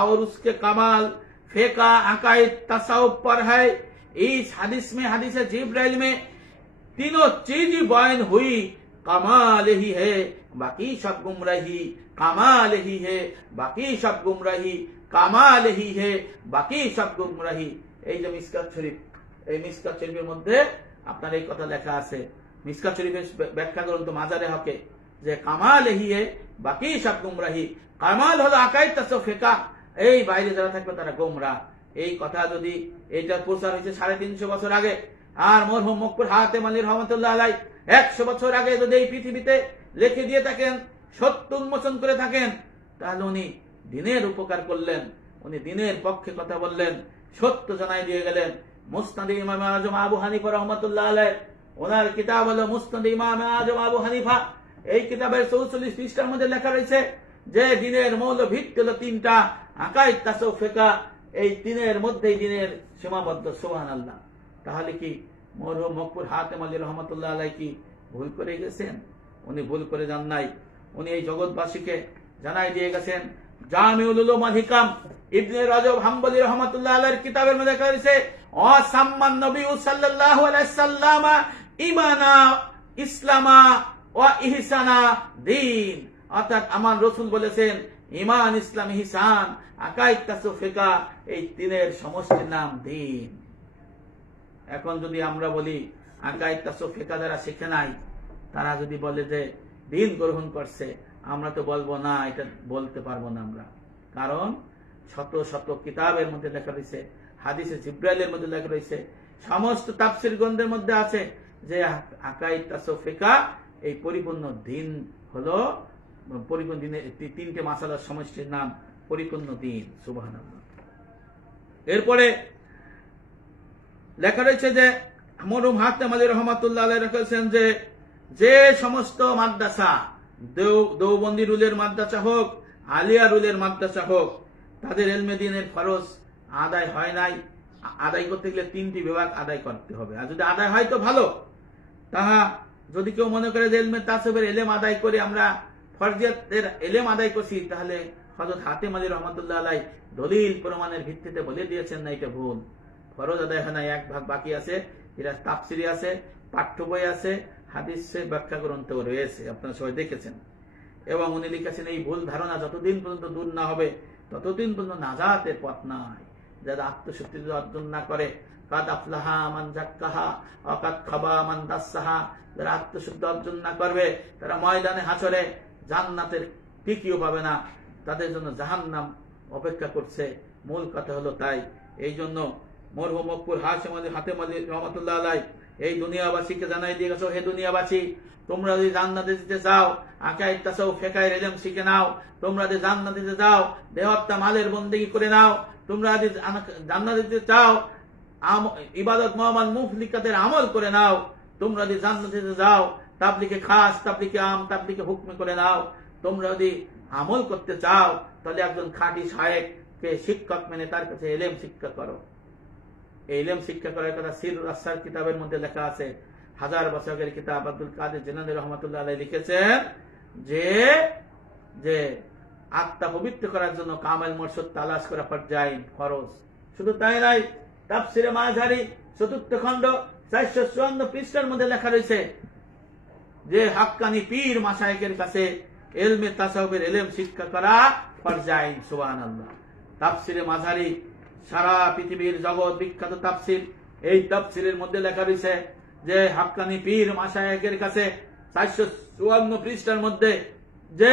और उसके कमाल फेका अकायद तसाउफ पर है। इस हदीस में हदीस जिब्राइल में तीनों चीज बयान हुई, कमाल ही है बाकी सब गुमराही, कमाल ही है बाकी सब गुमराही, कमाल ही है बाकी सब गुमराही। এই যে মিসকাত শরীফ, এই মিসকাত শরীফের মধ্যে আপনার এই কথা লেখা আছে। মিসকাত শরীফের ব্যাখ্যা গ্রন্থ মাজারে হকে যে কামাল হিয়ে বাকি সব গুমরাহি, কামাল হলো আকাইদ তাসাউফ ফিকহ, এই বাইরে যারা থাকবে তারা গোমরাহ। এই কথা যদি এটা প্রচার হয়েছে 350 বছর আগে, আর মরহুম মকবুল হাতেম আলী রহমাতুল্লাহ আলাইহি 100 বছর আগে যদি এই পৃথিবীতে লিখে দিয়ে থাকেন, সত্য উন্মোচন করে থাকেন, তাহলে উনি দ্বীনের উপকার করলেন, উনি দ্বীনের পক্ষে কথা বললেন, সত্য জানাই দিয়ে গেলেন। মুসনাদ ইমাম আজম আবু হানিফা রাহমাতুল্লাহ আলাইহি ওনার কিতাব হলো মুসনাদ ইমাম আজম আবু হানিফা। এই কিতাবের 44 পৃষ্ঠার মধ্যে লেখা রয়েছে যে দ্বীনের মৌল ভিত্তি হলো 3টা, আকাইদ তাসাউফ ফিকহ, এই 3-এর মধ্যেই দ্বীনের সীমাবদ্ধ। সুবহানাল্লাহ। তাহলে কি মরহুম মকবুল হাতেম আলী রহমাতুল্লাহ আলাইহি কি ভুল করে গেছেন? উনি ভুল করে যান নাই। উনি এই জগৎবাসীকে জানাই দিয়ে গেছেন। জামিউল উলুম ওয়াল হিকাম ইবনে রজব হাম্বলি রহমাতুল্লাহ আলাইহির কিতাবের মধ্যে লেখা রয়েছে ওয়াসাম্মান নবী সাল্লাল্লাহু আলাইহি সাল্লাম ঈমানা ইসলামা ওয়া ইহসানা দ্বীন, অর্থাৎ আমার রাসূল বলেছেন ঈমান, ইসলাম, ইহসান, আকাইদ তাসাউফ ফিকহ এই 3-এর সমষ্টির নাম দ্বীন। এখন যদি আমরা বলি আকাইদ তাসাউফ ফিকহ যারা শিখে নাই তারা যদি বলে যে দ্বীন গ্রহণ করছে, আমরা তো বলবো না, এটা বলতে পারবো না আমরা। কারণ শত শত কিতাবের মধ্যে লেখা রয়েছে, হাদিসে জিব্রাইলের মধ্যে লেখা রয়েছে, সমস্ত তাফসীর গ্রন্থের মধ্যে আছে যে আকাইদ তাসাউফ ফিকহ এই পরিপূর্ণ দ্বীন হলো, পরিপূর্ণ দ্বীনের 3টে মাসালার সমষ্টির নাম পরিপূর্ণ দ্বীন। সুবহানাল্লাহ। এরপরে লেখা রয়েছে যে মরহুম হাতেম আলী রহমাতুল্লাহ আলাইহি লিখেছেন যে যে সমস্ত মাদ্রাসা, দেওবন্দি রুলের মাদ্রাসা হোক, আলিয়া রুলের মাদ্রাসা হোক, তাদের ইলমে দ্বীনের ফরজ আদায় হয় নাই, আদায় করতে গেলে 3টি বিভাগ আদায় করতে হবে। আর যদি আদায় হয় তো ভালো, তাহা যদি কেউ মনে করে যে ইলমে তাসাউফের ইলম আদায় করে আমরা ফরজিয়াতের ইলম আদায় করছি, তাহলে হযরত হাতেম আলী রহমাতুল্লাহ আলাইহি দলিল প্রমাণের ভিত্তিতে বলে দিয়েছেন না, এটা ভুল। ফরজ আদায় হয় না, 1 ভাগ বাকি আছে। এরা তাফসিরে আছে, পাঠ্য বই আছে, হাদিসে ব্যাখ্যা গ্রন্থ রয়েছে, আপনারা সবাই দেখেছেন। এবং উনি লিখেছেন এই ভুল ধারণা যতদিন পর্যন্ত দূর না হবে ততদিন পর্যন্ত নাজাতের পথ নাই। যারা আত্মশুদ্ধি অর্জন না করে, কাদ আফলাহা মান যাক্কাহা ওয়া কাদ খাবা মান দাসসাহা, যারা আত্মশুদ্ধি অর্জন না করবে তারা ময়দানে হাসরে জান্নাতের টিকিও পাবে না, তাদের জন্য জাহান্নাম অপেক্ষা করছে। মূল কথা হলো তাই। এই জন্য মরহুম মকবুল হাশেম আলী হাতেম আলী রহমতুল্লাহ আলাই এই দুনিয়াবাসীকে জানাই দিয়ে গেছো, হে দুনিয়াবাসী, তোমরা যদি জান্নাতে যেতে চাও আকাইদ তাসাউফ ফিকহের ইলম শিখে নাও। তোমরা যদি জান্নাতে যেতে চাও দেহত্তা মালের বন্দেগী করে নাও। তোমরা যদি জান্নাতে যেতে চাও ইবাদত মুআমাল মুফলিকাতের আমল করে নাও। তোমরা যদি জান্নাতে যেতে চাও তাবলিগে খাস, তাবলিগে আম, তাবলিগে হুকমে করে নাও। তোমরা যদি আমল করতে চাও তাহলে একজন খাঁটি শায়েখকে শিক্ষক মেনে তার কাছে ইলম শিক্ষা করো। এই ইলম শিক্ষা করার কথা সিরুল আসরার কিতাবের মধ্যে লেখা আছে। 1000 বছরের কিতাব আব্দুল কাদের জিলানী রহমাতুল্লাহ আলাইহি লিখেছেন যে আত্মা পবিত্র করার জন্য কামেল মুরশিদ তালাশ করা ফরজ। শুধু তাই নয়, তাফসিরে মাঝারি 4th খণ্ড 454 পৃষ্ঠার মধ্যে লেখা রয়েছে যে হাক্কানি পীর মাশায়েখের কাছে ইলমে তাসাউফের ইলম শিক্ষা করা ফরজ আইন। সুবহানাল্লাহ। তাফসিরে মাঝারি সারা পৃথিবীর জগৎ বিখ্যাত তাফসির। এই তাফসিরের মধ্যে লেখা রয়েছে যে হাক্কানি পীর মাশায়েখের কাছে 454 পৃষ্ঠার মধ্যে যে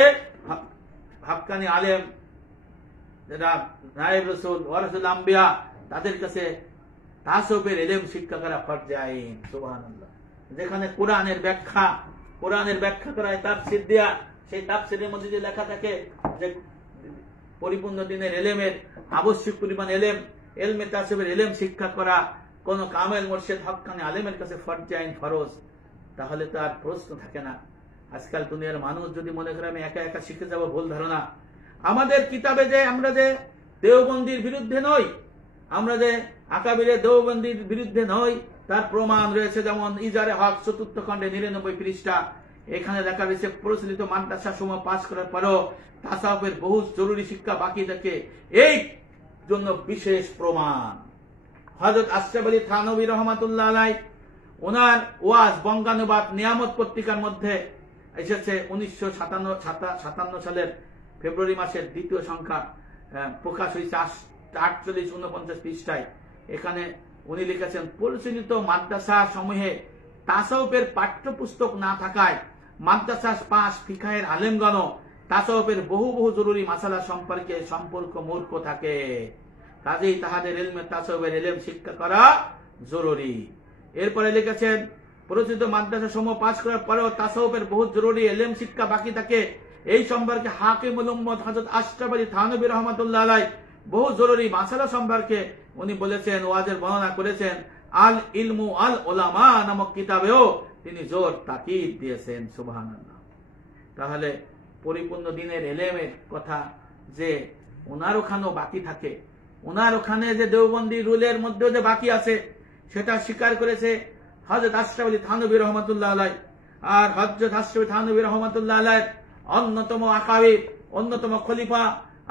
হাক্কানি আলেম যারা নায়েব রাসূল ওয়ারাসাতুল আম্বিয়া তাদের কাছে তাসাউফের ইলম শিক্ষা করা ফরজ আইন। সুবহানাল্লাহ। যেখানে কোরআনের ব্যাখ্যা করায় তাফসির দেয়া, সেই তাফসিরের মধ্যে যে লেখা থাকে যে পরিপূর্ণ দিনের ইলমের আবশ্যক পরিমাণ ইলমে তাসাউফের ইলম শিক্ষা করা কোন কামেল মুরশিদ হাক্কানি আলেমের কাছে ফরজ আইন, ফরজ, তাহলে তো আর প্রশ্ন থাকে না। আজকাল দুনিয়ার মানুষ যদি মনে করে আমি একা একা শিখে যাব, ভুল ধারণা। আমাদের কিতাবে যে আমরা যে দেওবন্দির বিরুদ্ধে নই, আমরা যে আকাবিরে দেওবন্দির বিরুদ্ধে নই তার প্রমাণ রয়েছে। যেমন ইজারে হক 4th খণ্ডে 99 পৃষ্ঠা, এখানে লেখা রয়েছে প্রচলিত মাদ্রাসা সমূহ পাস করার পরও তাসাউফের বহু জরুরি শিক্ষা বাকি থাকে, এই জন্য বিশেষ প্রমাণ। হযরত আশরাফ আলী থানভী রহমাতুল্লাহ আলাইহি ওনার ওয়াজ বঙ্গানুবাদ নিয়ামত পত্রিকার মধ্যে এসেছে 1957 সালের ফেব্রুয়ারি মাসের 2য় সংখ্যা প্রকাশ হয়েছে 48-49 পৃষ্ঠায়। এখানে উনি লিখেছেন, পরিচালিত মাদ্রাসা সমূহে তাসাউফের পাঠ্যপুস্তক না থাকায় মাদ্রাসা পাস ফিকহের আলেমগণ তাসাউফের বহু জরুরি মাসালা সম্পর্ক মূর্খ থাকে। কাজেই তাহাদের ইলমে তাসাউফের ইলম শিক্ষা করা জরুরি। এরপরে লিখেছেন, পরিচিত মাদ্রাসা সমূহ পাস করার পরেও তাসাউফের বহু জরুরি ইলম শিক্ষা বাকি থাকে, এই সম্পর্কে হাকিমুল উম্মত হযরত আশরাফ আলী থানভী রাহমাতুল্লাহ আলাইহি বহু জরুরি মাসালা সম্পর্কে উনি বলেছেন, ওয়াজের বর্ণনা করেছেন। আল ইলমু আল উলামা নামক কিতাবেও তিনি জোর তাকিদ দিয়েছেন। সুবহানাল্লাহ। তাহলে পরিপূর্ণ দিনের ইলমের কথা যে ওনার ওখানেও বাকি থাকে, ওনার ওখানে যে দেওবন্দি রুলের মধ্যে যে বাকি আছে সেটা স্বীকার করেছে হযরত আশরাফ আলী থানভী রহমাতুল্লাহ আলাইহি। আর হযরত আশরাফ আলী থানভী রহমাতুল্লাহ আলাইহির অন্যতম আকাবির, অন্যতম খলিফা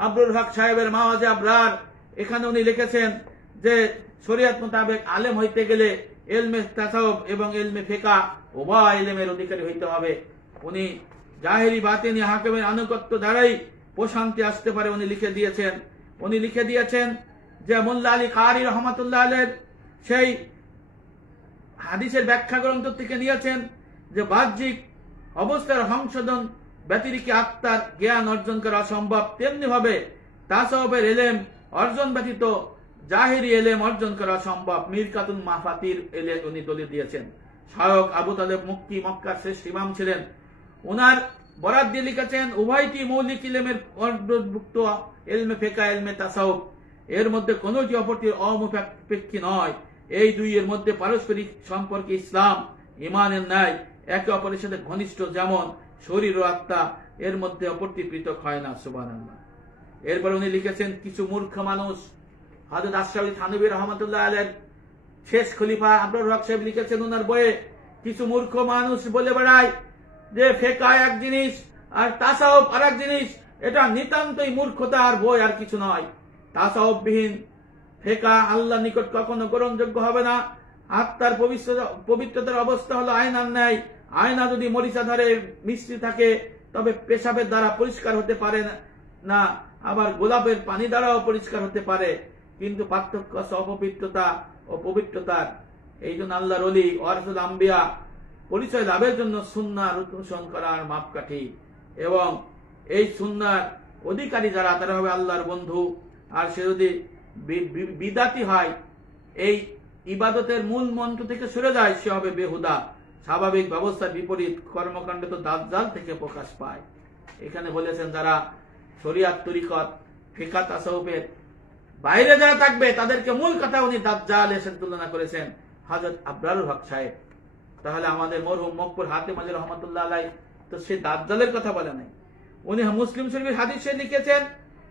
আব্দুল হক সাহেবের মাওয়াজে আবরার, এখানে উনি লিখেছেন যে শরীয়ত মোতাবেক আলেম হইতে গেলে ইলমে তাসাউফ এবং ইলমে ফিকহ উভয় ইলমের অধিকারী হইতে হবে। উনি জাহেরি বাতিনি হাকিমের আনুগত্য দ্বারাই প্রশান্তি আসতে পারে উনি লিখে দিয়েছেন যে মোল্লা আলী কারি রহমাতুল্লাহ আলাইহির সেই হাদিসের ব্যাখ্যা গ্রন্থ থেকে নিয়েছেন যে বাহ্যিক অবস্থার সংশোধন ব্যতিরিক্ত আত্মার জ্ঞান অর্জন করা অসম্ভব, তেমনি ভাবে তাসাউফের ইলম অর্জন ব্যতীত জাহেরি ইলম অর্জন করা সম্ভব। মীরকাতুল মাফাতির ইলম উনি দলিল দিয়েছেন। শায়খ আবু তালেব মক্কার শ্রেষ্ঠ ইমাম ছিলেন, ওনার বরাত দিয়ে লিখেছেন, উভয়টি মৌলিক ইলমের অন্তর্ভুক্ত ইলমে ফিকহ ইলমে তাসাউফ, এর মধ্যে কোনটি অপরটির অমুখাপেক্ষী নয়। এই দুইয়ের মধ্যে পারস্পরিক সম্পর্ক ইসলাম ইমানের ন্যায় একে অপরের সাথে ঘনিষ্ঠ, যেমন শরীর ও আত্মা, এর মধ্যে অপরটি পৃথক হয় না। সুবহানাল্লাহ। এরপর উনি লিখেছেন, কিছু মূর্খ মানুষ, হযরত আশরাফ আলী থানভী রাহমাতুল্লাহ আলাইহির শেষ খলিফা আব্দুল হক সাহেব লিখেছেন ওনার বইয়ে, কিছু মূর্খ মানুষ বলে বেড়ায় যে ফিকহ এক জিনিস আর তাসাউফ আরেক জিনিস। এটা নিতান্তই মূর্খতা, আর বই আর কিছু নয়। তাসাউফ বিহীন ফিকহ আল্লাহর নিকট কখনো গ্রহণযোগ্য হবে না। আত্মার পবিত্রতার অবস্থা হলো আয়নার ন্যায়। আয়না যদি মরিচাধারে মিশ্রি থাকে তবে পেশাবের দ্বারা পরিষ্কার হতে পারে না, আবার গোলাপের পানি দ্বারাও পরিষ্কার হতে পারে, কিন্তু পার্থক্য আছে অপবিত্রতা ও পবিত্রতার। এই জন্য আল্লাহর ওলি ওয়ারাসাতুল আম্বিয়া পরিচয় লাভের জন্য সুন্নাহ অনুসরণ করার মাপকাঠি, এবং এই সুন্নাহর অধিকারী যারা তারা হবে আল্লাহর বন্ধু। আর সে যদি বিদাতি হয় এই ইবাদতের মূল মন্ত্র থেকে সরে যায় সে হবে বেহুদা। স্বাভাবিক ব্যবস্থার বিপরীত কর্মকাণ্ড তো দাজ্জাল থেকে প্রকাশ পায়। এখানে বলেছেন যারা শরিয়াত তরিকত ফিকা তাসাউফের বাইরে যারা থাকবে তাদেরকে মূল কথা উনি দাজ্জাল এসে তুলনা করেছেন হযরত আবরারুল হক সাহেব। তাহলে আমাদের মরহুম মকবুল হাতেম আলী রহমাতুল্লাহ আলাইহি তো সে দাজ্জালের কথা বলে নাই। উনি মুসলিম শরীফের হাদিসে লিখেছেন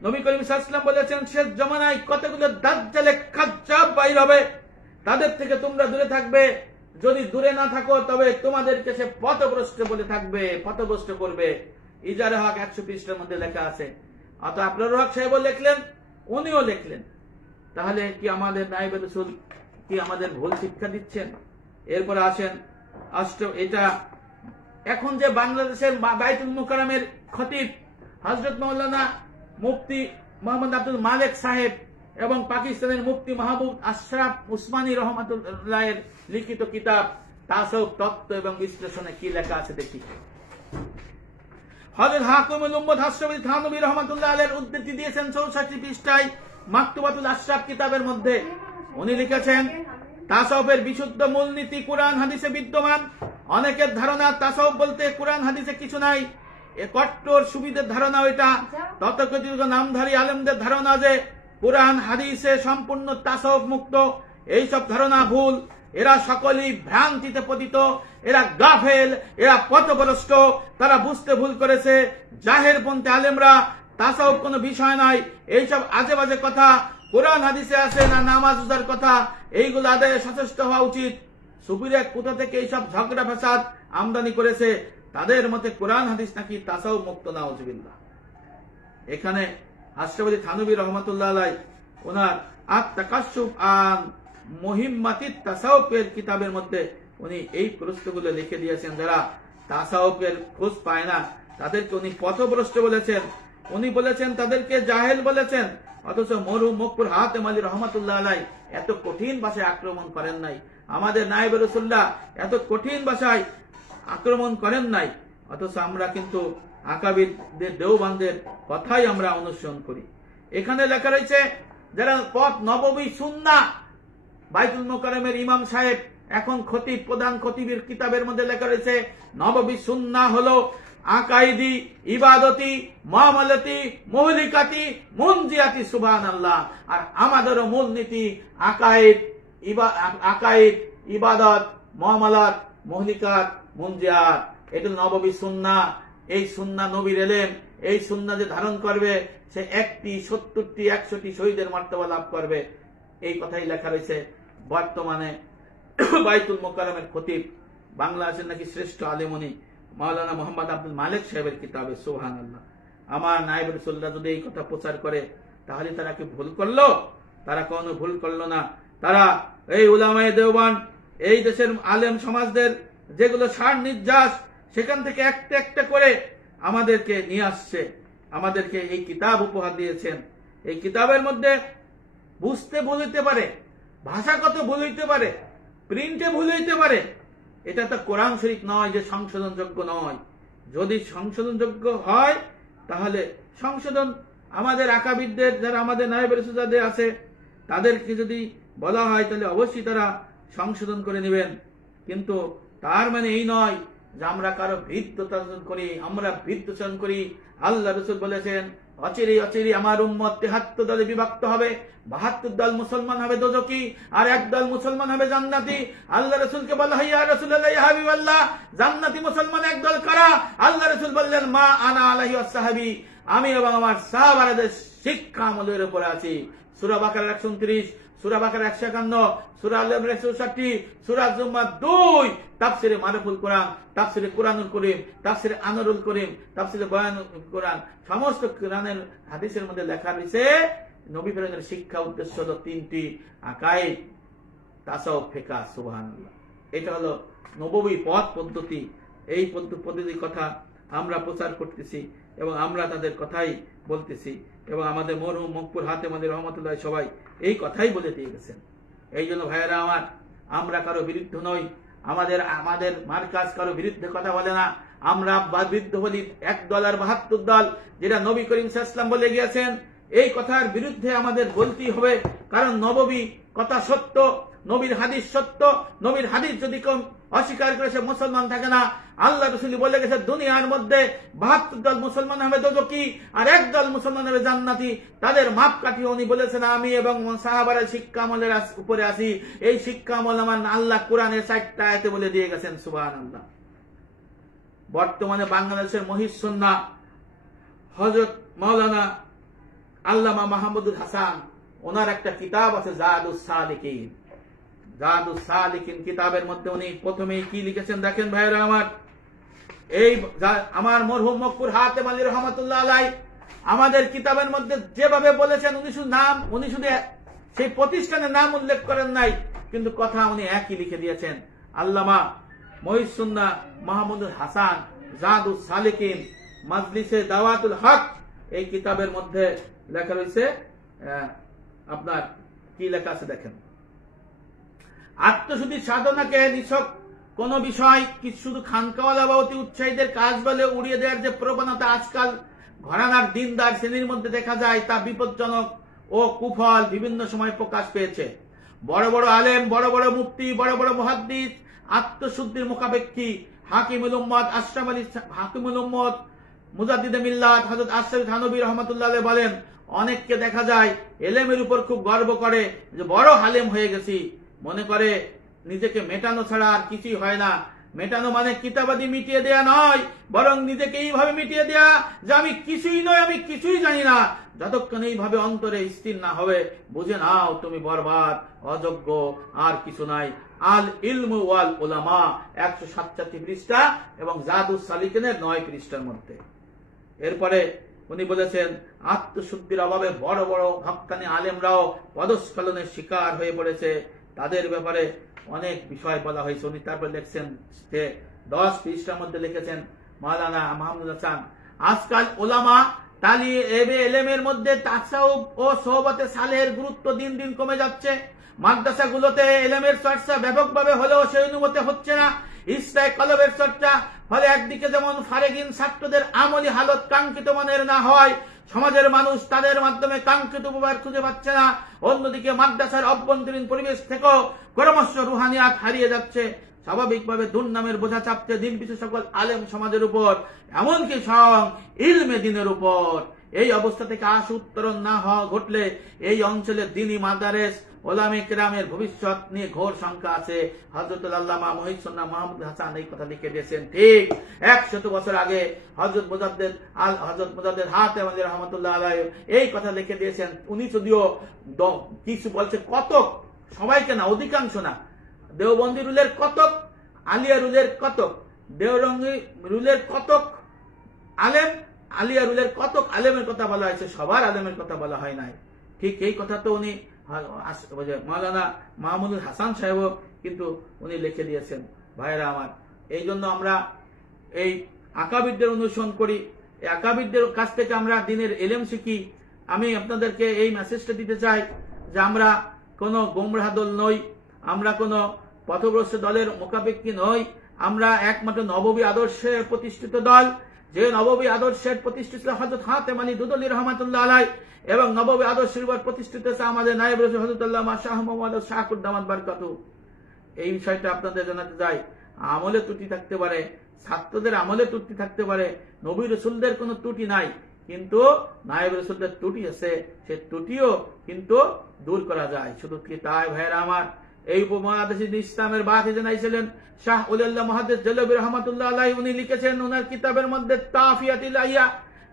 নবী করিম সাল্লাল্লাহু আলাইহি ওয়াসাল্লাম বলেছেন শেষ জামানায় কতগুলো দাজ্জালে কাজ্জাব বাইর হবে, তাদের থেকে তোমরা দূরে থাকবে। যদি দূরে না থাকো তবে তোমাদেরকে সে পথভ্রষ্ট বলে থাকবে, পথভ্রষ্ট করবে। ইজারে হক 100 পৃষ্ঠার মধ্যে লেখা আছে। অত আবরারুল হক সাহেব লিখলেন, উনিও লিখলেন। তাহলে কি আমাদের নায়েবে রাসূল কি আমাদের ভুল শিক্ষা দিচ্ছেন? এরপরে আসেন এটা এখন যে বাংলাদেশের বাইতুল মুকাররমের খতিব হযরত মাওলানা মুফতি মোহাম্মদ আব্দুল মালেক সাহেব এবং পাকিস্তানের মুফতি মাহবুব আশরাফ উসমানী রহমাতুল্লাহের লিখিত কিতাব তাসাউফ তত্ত্ব এবং বিশ্লেষণে কি লেখা আছে দেখি। হযরত হাকিমুল উম্মত হাশরফ আলী থানভী রহমাতুল্লাহ আলাইহির উদ্ধৃতি দিয়েছেন 64 পৃষ্ঠায় মাকতুবাতুল আশরাফ কিতাবের মধ্যে। উনি লিখেছেন তাসাউফের বিশুদ্ধ মূলনীতি কুরআন হাদিসে বিদ্যমান। অনেকের ধারণা তাসাউফ বলতে কুরআন হাদিসে কিছু নাই, এ কট্টর সুবিধের ধারণা। এটা তথাকথিত নামধারী আলেমদের ধারণা যে কুরআন হাদিসে সম্পূর্ণ তাসাউফ মুক্ত। এইসব ধারণা ভুল। এরা সকলেই ভ্রান্তিতে পতিত, এরা গাফেল, এরা পথভ্রষ্ট। তারা বুঝতে ভুল করেছে। জাহেরপন্থী আলেমরা তাসাউফ কোনো বিষয় নাই, এইসব আজে বাজে কথা কোরআন হাদিসে আছে না নামাজ রোজার কথা, এইগুলো আদায়ে সচেষ্ট হওয়া উচিত। সুফিরা কোথা থেকে এইসব ঝগড়া ফাসাদ আমদানি করেছে? তাদের মতে কোরআন হাদিস নাকি তাসাউফ মুক্ত, নাউজুবিল্লাহ। এখানে আশরাফ আলী থানভী রহমাতুল্লাহ আলাইহি ওনার আত-তাকাশশুফ আন মুহিম্মাতিত তাসাউফের কিতাবের মধ্যে উনি এই প্রশ্নগুলো লিখে দিয়েছেন। যারা তাসাউফের খোঁজ পায় না তাদেরকে উনি পথভ্রষ্ট বলেছেন। উনি বলেছেন তাদেরকে জাহেল বলেছেন। অথচ মরহুম মকবুল হাতেম আলী রহমাতুল্লাহ আলাইহি এত কঠিন ভাষায় আক্রমণ করেন নাই। আমাদের নায়েবে রাসূলুল্লাহ এত কঠিন ভাষায় আক্রমণ করেন নাই। অথচ আমরা কিন্তু আকাবিরদের দেওবন্দের কথাই আমরা অনুসরণ করি। এখানে লেখা রয়েছে যারা পথ নববী সুন্নাহ বাইতুল মুকাররমের ইমাম সাহেব এখন খতিব প্রধান খতিবের কিতাবের মধ্যে লেখা রয়েছে নববী সুন্নাহ হলো আকাইদি, ইবাদতি, মুআমালাতি, মুহলিকাতি, মুনজিয়াতি সুবহানাল্লাহ। আর আমাদেরও মূলনীতি আকাইদ, ইবাদত, মুআমালাত, মুহলিকাত, মুনজিয়াত। এটা নববী সুন্নাহ। এই সুন্নাহ নবীর এলেম। এই সুন্নাহ যে ধারণ করবে সে 1টি 70টি 100টি শহীদের মর্তবা লাভ করবে। এই কথাই লেখা রয়েছে বর্তমানে বাইতুল মুকাররমের খতিব বাংলাদেশের নাকি শ্রেষ্ঠ আলেমনি মাওলানা মোহাম্মদ আব্দুল মালেক সাহেবের কিতাবে। সুবহানাল্লাহ। আমার নায়েবে রাসূলুল্লাহ যদি এই কথা প্রচার করে তাহলে তারা কি ভুল করলো? তারা কোনো ভুল করলো না। তারা এই উলামায়ে দেওবন্দ এই দেশের আলেম সমাজদের যেগুলো সার নির্যাস সেখান থেকে একটা একটা করে আমাদেরকে নিয়ে আসছে, আমাদেরকে এই কিতাব উপহার দিয়েছেন। এই কিতাবের মধ্যে বুঝতে ভুল হইতে পারে, ভাষাগত ভুল হইতে পারে, প্রিন্টে ভুল হইতে পারে। এটা তো কোরআন শরীফ নয় যে সংশোধনযোগ্য নয়। যদি সংশোধনযোগ্য হয় তাহলে সংশোধন আমাদের আকাবিরদের যারা আমাদের নায়েবে রাসূল যাদের আছে তাদেরকে যদি বলা হয় তাহলে অবশ্যই তারা সংশোধন করে নেবেন। কিন্তু তার মানে এই নয় যে আমরা কারো বিরুদ্ধাচরণ করি, আমরা বিরুদ্ধাচরণ করি। আল্লাহ রাসূল বলেছেন অচিরে আমার উম্মত 73 দলে বিভক্ত হবে, 72 দল মুসলমান হবে দোজখী আর 1 দল মুসলমান হবে জান্নাতি। আল্লাহ রাসূলকে বলা হয় ইয়া রাসূলুল্লাহ ইয়া হাবিবাল্লাহ জান্নাতি মুসলমান 1 দল কারা? আল্লাহ রাসূল বললেন মা আনা আলাইহি ওয়াসহাবি, আমি এবং আমার সাহাবাদের শিক্ষা আমলের উপর আছি। সূরা বাকারা 129, সূরা বাকারা 151, সূরা আল ইমরান 160, সূরা জুমার 2, তাফসিরে মারুফুল কোরআন, তাফসিরে কুরআনুল করিম, তাফসিরে আনরুল করিম, তাফসিরে বয়ানুল কোরআন, সমস্ত কোরআনের হাদিসের মধ্যে লেখা রয়েছে নবী প্রেরণের শিক্ষা উদ্দেশ্য হলো 3টি আকাইদ, তাসাউফ, ফিকহ। সুবহানাল্লাহ। এটা হলো নববী পথ পদ্ধতি। এই পদ্ধতির কথা আমরা প্রচার করতেছি এবং আমরা তাদের কথাই বলতেছি এবং আমাদের মরহুম মকবুল হাতেম আলী রহমাতুল্লাহ সবাই এই কথাই বলে দিয়ে গেছেন। এই জন্য ভাইয়েরা আমার, আমরা কারো বিরুদ্ধে নই। আমাদের মার্কাজ কারো বিরুদ্ধে কথা বলে না। আমরা বিরুদ্ধে বলি 1 দল আর 72 দল, যেটা নবী করিম সাল্লাল্লাহু আলাইহি ওয়াসাল্লাম বলে গিয়েছেন। এই কথার বিরুদ্ধে আমাদের বলতেই হবে, কারণ নববী কথা সত্য, নবীর হাদিস সত্য। নবীর হাদিস যদি কেউ অস্বীকার করে সে মুসলমান থাকে না। আল্লাহ রাসূল বলে গেছে দুনিয়ার মধ্যে 72 দল মুসলমান হবে দোজখী আর 1 দল মুসলমান হবে জান্নাতি। তাদের মাপকাঠি উনি বলেছেন আমি এবং সাহাবারা শিক্ষা আমলের উপরে আছি। এই শিক্ষা আমল আমার আল্লাহ কোরআনের 4টা আয়াতে বলে দিয়ে গেছেন। সুবহানাল্লাহ। বর্তমানে বাংলাদেশের মহিউসুন্নাহ হযরত মাওলানা আল্লামা মাহমুদুল হাসান, ওনার একটা কিতাব আছে জাদুস সালিকিন। জাদুস সালিকিন কিতাবের মধ্যে উনি প্রথমেই কি লিখেছেন দেখেন ভাইরা আমার। এই আমার মরহুম মকবুর হাতেম আলী রহমাতুল্লাহ আলাইহি আমাদের কিতাবের মধ্যে যেভাবে বলেছেন, উনি শুধু সেই প্রতিষ্ঠানের নাম উল্লেখ করেন নাই, কিন্তু কথা উনি একই লিখে দিয়েছেন। আল্লামা মহিউসুন্নাহ মাহমুদুল হাসান জাদুস সালিকিন মাজলিসে দাওয়াতুল হক, এই কিতাবের মধ্যে লেখা রয়েছে, আপনার কি লেখা আছে দেখেন। আত্মশুদ্ধি সাধনাকে নিছক কোন বিষয় কি শুধু খানকাওয়ালা বা অতি উৎসাহীদের কাজ বলে উড়িয়ে দেওয়ার যে প্রবণতা আজকাল ঘরানার দিনদার শ্রেণীর মধ্যে দেখা যায়, তা বিপজ্জনক ও কুফল বিভিন্ন সময় প্রকাশ পেয়েছে। বড় বড় আলেম, বড় বড় মুফতি, বড় বড় মুহাদ্দিস আত্মশুদ্ধির মুখাপেক্ষী হাকিমুল উম্মত আশরাফ আলী হাকিমুল উম্মত মুজাদ্দিদে মিল্লাত হযরত আশরাফ থানভী রাহমাতুল্লাহ আলাইহি বলেন, অনেককে দেখা যায় এলেমের উপর খুব গর্ব করে যে বড় আলেম হয়ে গেছি, মনে করে নিজেকে মেটানো ছাড়া আর কিছুই হয় না। মেটানো মানে কিতাবাদি মিটিয়ে দেয়া নয়, বরং নিজেকে এইভাবে মিটিয়ে দেয়া যে আমি কিছুই নই, আমি কিছুই জানি না। যতক্ষণ এইভাবে অন্তরে স্থির না হবে, বুঝে নাও তুমি বরবাদ, অযোগ্য, আর কিছু নাই। আল ইলমু ওয়াল উলামা 167 পৃষ্ঠা এবং জাদুস সালিকিনের 9 পৃষ্ঠার মধ্যে। এরপরে উনি বলেছেন আত্মশুদ্ধির অভাবে বড় বড় হক্কানি আলেমরাও পদস্খলনের শিকার হয়ে পড়েছে। তাদের ব্যাপারে অনেক বিষয় বলা হয়েছে। উনি তারপর লিখছেন যে 10 পৃষ্ঠার মধ্যে লিখেছেন মাওলানা মাহমুদ হাসান, আজকাল ওলামা এলেমের মধ্যে তাসাউফ ও সোহবতে সালেহের গুরুত্ব দিন দিন কমে যাচ্ছে। মাদ্রাসাগুলোতে এলেমের চর্চা ব্যাপকভাবে হলেও সেই অনুমতি হচ্ছে না। ইসলাহ কলবের চর্চা ফলে একদিকে যেমন ফারেগিন ছাত্রদের আমলি হালত কাঙ্ক্ষিত মানের না হয়, সমাজের মানুষ তাদের মাধ্যমে কাঙ্ক্ষিত উপকার খুঁজে পাচ্ছে না। অন্যদিকে মাদ্রাসার অভ্যন্তরীণ পরিবেশ থেকেও ক্রমশ রুহানিয়াত হারিয়ে যাচ্ছে। স্বাভাবিকভাবে দুর্নামের বোঝা চাপছে দিন পিছু সকল আলেম সমাজের উপর, এমনকি স্বয়ং ইলমে দিনের উপর। এই অবস্থা থেকে আশু উত্তরণ না হওয়া ঘটলে এই অঞ্চলের দ্বীনি মাদারেস ওলামে কেরামের ভবিষ্যৎ নিয়ে ঘোর শঙ্কা আছে। হযরত আল্লামা মহিউসুন্নাহ মাহমুদ হাসান এই কথা লিখে দিয়েছেন ঠিক 100 বছর আগে। হযরত মুজাদ্দিদ হাতেম আলী রহমাতুল্লাহ আলাইহি এই কথা লিখে দিয়েছেন। উনি যদিও কিছু বলছে, কতক, সবাইকে না, অধিকাংশ না, দেওবন্দি রুলের কতক, আলিয়া রুলের কতক, দেওরঙ্গি রুলের কতক আলেম, আলিয়া রুলের কতক আলেমের কথা বলা হয়েছে, সবার আলেমের কথা বলা হয় নাই। ঠিক এই কথা তো উনি মাওলানা মাহমুদুল হাসান সাহেব কিন্তু উনি লিখে দিয়েছেন। ভাইরা আমার, এই জন্য আমরা এই আকাবিরদের অনুসরণ করি, এই আকাবিরদের কাছ থেকে আমরা দিনের এলেম শিখি। আমি আপনাদেরকে এই মেসেজটা দিতে চাই যে আমরা কোনো গোমরাহ দল নই, আমরা কোনো পথভ্রষ্ট দলের মুখাপেক্ষী নই। আমরা একমাত্র নববী আদর্শে প্রতিষ্ঠিত দল, যে নববী আদর্শের প্রতিষ্ঠিত হযরত হাতেম আলী দুদলী রহমাতুল্লাহ আলাইহি এবং নববী আদর্শের উপর প্রতিষ্ঠিত আছে আমাদের নায়েব রাসূল হযরত আল্লামা শাহ মুহাম্মদ শাহকুদ্দামাত বারকাতুহু। এই বিষয়টা আপনাদের জানাতে চাই। আমলে ত্রুটি থাকতে পারে, ছাত্রদের আমলে ত্রুটি থাকতে পারে, নবী রাসূলদের কোনো ত্রুটি নাই, কিন্তু নায়েব রাসূলদের ত্রুটি আছে, সে ত্রুটিও কিন্তু দূর করা যায়। শুধু কি তাই ভাইরা আমার, এই উপমহাদেশে ইসলামের বাতি জানাইছিলেন শাহ ওলিউল্লাহ মুহাদ্দিস জেলবী রহমাতুল্লাহ আলাইহি। উনি লিখেছেন ওনার কিতাবের মধ্যে তাফিয়াতুল ইলাহিয়া,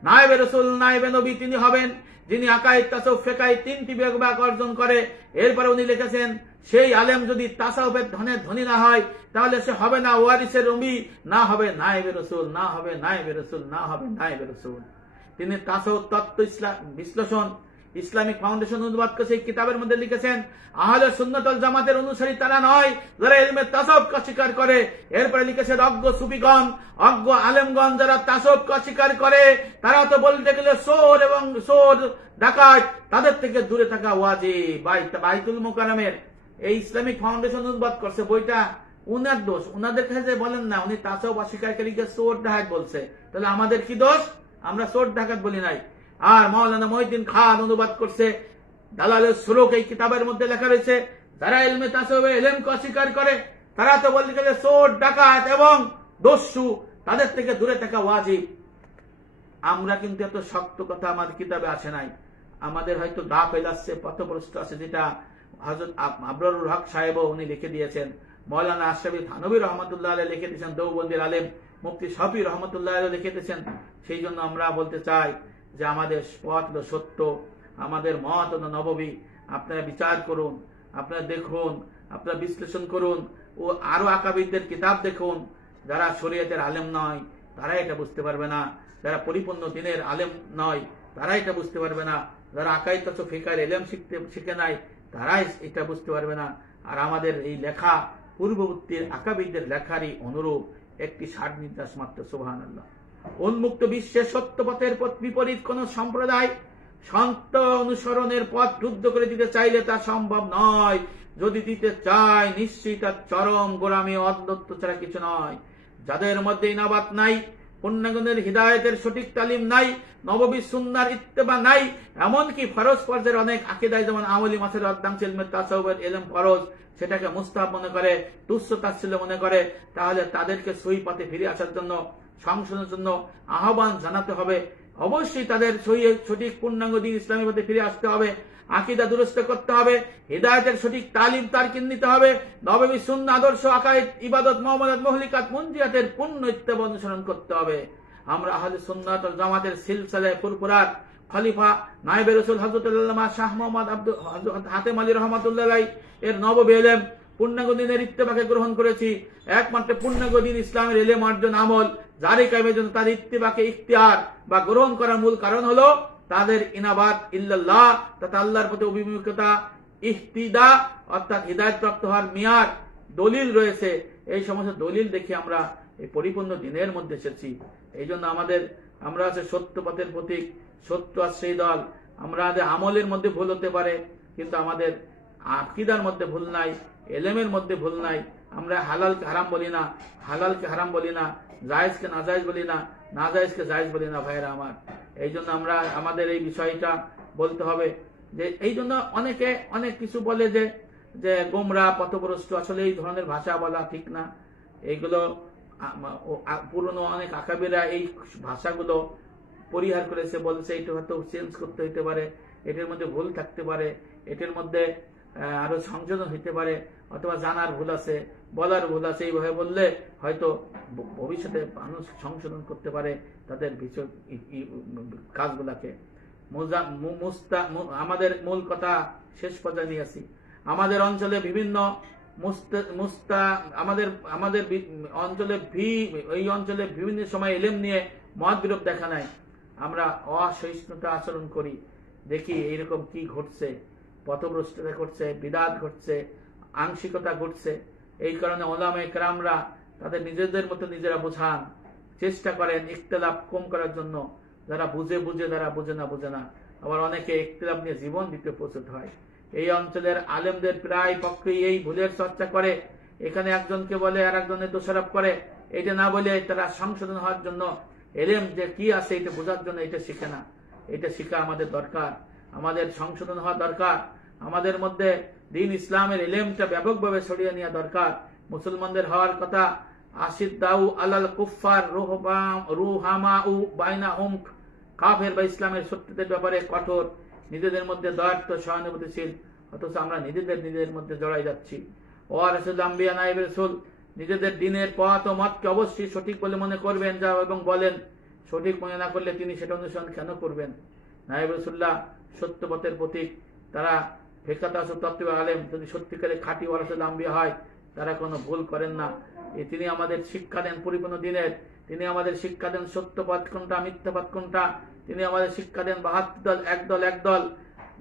নায়েবে রাসূল, নায়েবে নবী তিনি হবেন যিনি আকায়েদ, তাসাউফ, ফিকহ 3টি বিভাগ অর্জন করে। এরপরে উনি লিখেছেন সেই আলেম যদি তাসাউফের ধনী না হয় তাহলে সে হবে না ওয়ারিসের নবী, না হবে নায়েবে রাসূল, না হবে নায়েবে রাসূল, না হবে নায়েবে রাসূল। তিনি তাসাউফ তত্ত্ব বিশ্লেষণ ইসলামিক ফাউন্ডেশন অনুবাদ করে সেই কিতাবের মধ্যে লিখেছেন আহলে সুন্নাত ওয়াল জামাতের অনুসারী তারা নয় যারা ইলমে তাসাউফকে অস্বীকার করে। এরপরে লিখেছেন অজ্ঞ সুফিগণ, অজ্ঞ আলেমগণ যারা তাসাউফকে অস্বীকার করে, তারা তো বলতে গেলে চোর এবং চোর ডাকাত, তাদের থেকে দূরে থাকা ওয়াজিব। বাইতুল মুকাররমের এই ইসলামিক ফাউন্ডেশন অনুবাদ করছে বইটা, উনার দোষ। উনাদের কাছে বলেন না উনি তাসাউফ অস্বীকারীকে চোর ডাকাত বলছে, তাহলে আমাদের কি দোষ? আমরা চোর ডাকাত বলি নাই। আর মাওলানা মহিউদ্দিন খান অনুবাদ করছে দালালের সুলুক এই কিতাবের মধ্যে লেখা রয়েছে। যারা ইলমে তাসাউফে ইলমকে অস্বীকার করে তারা তো বলতে গেলে চোর, ডাকাত এবং দস্যু, তাদের থেকে দূরে থাকা ওয়াজিব। আমরা কিন্তু এত শক্ত কথা আমাদের কিতাবে আসে নাই। আমাদের হয়তো গা ফেলাচ্ছে, পথভ্রষ্ট আছে, যেটা হযরত আবরারুল হক সাহেবও উনি লিখে দিয়েছেন। মৌলানা আশরাফি থানভী রহমতুল্লাহ আলাইহি লিখে দিয়েছেন, দেওবন্দির আলেম মুফতি শফি রহমতুল্লাহ আলাইহি লিখে দিয়েছেন। সেই জন্য আমরা বলতে চাই যে আমাদের পথ হলো সত্য, আমাদের মত হলো নববী। আপনারা বিচার করুন, আপনারা দেখুন, আপনারা বিশ্লেষণ করুন, ও আরো আকাবিরদের কিতাব দেখুন। যারা শরীয়তের আলেম নয় তারা এটা বুঝতে পারবে না, যারা পরিপূর্ণ দিনের আলেম নয় তারা এটা বুঝতে পারবে না, যারা আকাইদ তথা ফিকার ইলম শিখে নাই তারাই এটা বুঝতে পারবে না। আর আমাদের এই লেখা পূর্ববর্তী আকাবিরদের লেখারই অনুরূপ একটি ষাট নির্দেশ মাত্র। সুবহানাল্লাহ। উন্মুক্ত বিশ্বের সত্য পথের বিপরীত কোন সম্প্রদায় সন্ত অনুসরণের পথ রুদ্ধ করে দিতে চাইলে তা সম্ভব নয়। যদি দিতে চায় নিশ্চিত তার চরম গোলামি ও অন্ধত্ব ছাড়া কিছু নয়। যাদের মধ্যে ইনাবাত নাই, পূর্ণাঙ্গের হিদায়তের সঠিক তালিম নাই, নববী সুন্নাহর ইত্তেবা নাই, এমনকি ফরজ পর্যায়ের অনেক আকীদায় যেমন আমলি মাসের অর্ধাংশ ইলমে তাসাউফের ইলম ফরজ, সেটাকে মুস্তাহাব মনে করে, তুচ্ছ তাচ্ছিল্য মনে করে, তাহলে তাদেরকে সহি পথে ফিরে আসার জন্য, সংশোধনের জন্য আহ্বান জানাতে হবে। অবশ্যই তাদের সঠিক পূর্ণাঙ্গ দিন ইসলামী পথে ফিরে আসতে হবে, আকীদা দুরস্ত করতে হবে, হিদায়াতের সঠিক তালিম তারকিন নিতে হবে, নববী সুন্নাহ আদর্শ আকায়েদ ইবাদত মুআমালাত মুহলিকাত মুনজিয়াতের পূর্ণ ইত্তেবা অনুসরণ করতে হবে। আমরা আহলে সুন্নাত ওয়াল জামাতের সিলসিলায়ে ফুরফুরার খলিফা নায়েবে রাসূল হযরত আল্লামা শাহ মোহাম্মদ হাতেম আলী রাহমাতুল্লাহ আলাইহি এর নববী ইলম পূর্ণাঙ্গ দিনের ইত্তেবাকে গ্রহণ করেছি। একমাত্র পূর্ণাঙ্গ দিন ইসলামের ইলম অর্জন আমল জারি কায়েমের জন্য তার ইত্তেবাকে ইখতিয়ার বা গ্রহণ করার মূল কারণ হলো তাদের ইনাবাত ইল্লাল্লাহ, তথা আল্লাহর প্রতি অভিমুখিতা, ইহতিদা অর্থাৎ হিদায়াত প্রাপ্ত হওয়ার মেয়াদ দলিল রয়েছে। এই সমস্ত দলিল দেখে আমরা এই পরিপূর্ণ দিনের মধ্যে এসেছি। এই জন্য আমরা আছে সত্য পথের প্রতীক, সত্য আশ্রয়ী দল। আমাদের আমলের মধ্যে ভুল হতে পারে, কিন্তু আমাদের আকীদার মধ্যে ভুল নাই, এলেমের মধ্যে ভুল নাই। আমরা হালালকে হারাম বলি না, হালালকে হারাম বলি না, জায়েজকে নাজায়েজ বলি না, নাজায়েজকে জায়েজ বলি না। ভাইরা আমার, এই জন্য আমাদের এই বিষয়টা বলতে হবে যে এই জন্য অনেকে অনেক কিছু বলে যে গোমরা পথভ্রষ্ট, আসলে এই ধরনের ভাষা বলা ঠিক না। এইগুলো পুরনো অনেক আকাবিরা এই ভাষাগুলো পরিহার করেছে, বলছে এটা হয়তো চেঞ্জ করতে হইতে পারে, এটার মধ্যে ভুল থাকতে পারে, এটার মধ্যে আরো সংযোজন হইতে পারে, অথবা জানার ভুল আছে, বলার ভুল আছে। এইভাবে বললে হয়তো ভবিষ্যতে মানুষ সংশোধন করতে পারে তাদের কাজগুলাকে। আমাদের মূল কথা শেষ পর্যায়ে নিয়ে আসি। আমাদের অঞ্চলে বিভিন্ন আমাদের অঞ্চলে এই অঞ্চলে বিভিন্ন সময় ইলম নিয়ে মতবিরোধ দেখা নাই। আমরা অসহিষ্ণুতা আচরণ করি, দেখি এইরকম কি ঘটছে, পথভ্রষ্টতা ঘটছে, বিদাত ঘটছে, আংশিকতা ঘটছে। এই কারণে ওলামায়ে কেরামরা তাদের নিজেদের মতো নিজেরা বোঝান, চেষ্টা করেন ইখতিলাফ কম করার জন্য। যারা বুঝে, যারা বুঝে না। আবার অনেকে ইখতিলাফ নিয়ে জীবন দিতে প্রস্তুত হয়। এই অঞ্চলের আলেমদের প্রায় পক্ষেই এই ভুলের চর্চা করে। এখানে একজনকে বলে আর একজনের দোষারোপ করে। এটা না বলে তারা সংশোধন হওয়ার জন্য, এলেম যে কি আছে এটা বোঝার জন্য এটা শিখে না। এটা শিখা আমাদের দরকার, আমাদের সংশোধন হওয়া দরকার। আমাদের মধ্যে দিন ইসলামের ইলমটা ব্যাপকভাবে ছড়িয়ে নেওয়া দরকার। মুসলমানদের হওয়ার কথা আশিদ্দাউ আলাল কুফার রুহামাউ বাইনাহুম, কাফের বা ইসলামের শত্রুদের ব্যাপারে কঠোর, নিজেদের মধ্যে দয়ার্থ সহানুভূতিশীল। অথচ আমরা নিজেদের মধ্যে জড়াই যাচ্ছি। ওয়ারাসুল আম্বিয়া নায়েবে রাসূল নিজেদের দিনের পথ ও মতকে অবশ্যই সঠিক বলে মনে করবেন এবং বলেন। সঠিক মনে না করলে তিনি সেটা অনুসরণ কেন করবেন? নায়েবে রাসূলুল্লাহ সত্য পথের প্রতীক। তারা ফিকাহ তত্ত্ব আলেম, যদি সত্যিকারে খাঁটি ওয়ারাসুল আম্বিয়া হয় তারা কোনো ভুল করেন না। তিনি আমাদের শিক্ষা দেন পরিপূর্ণ দিনের, তিনি আমাদের শিক্ষা দেন সত্য পথ কোনটা, মিথ্যা পথ কোনটা। তিনি আমাদের শিক্ষা দেন 72 দল এক দল,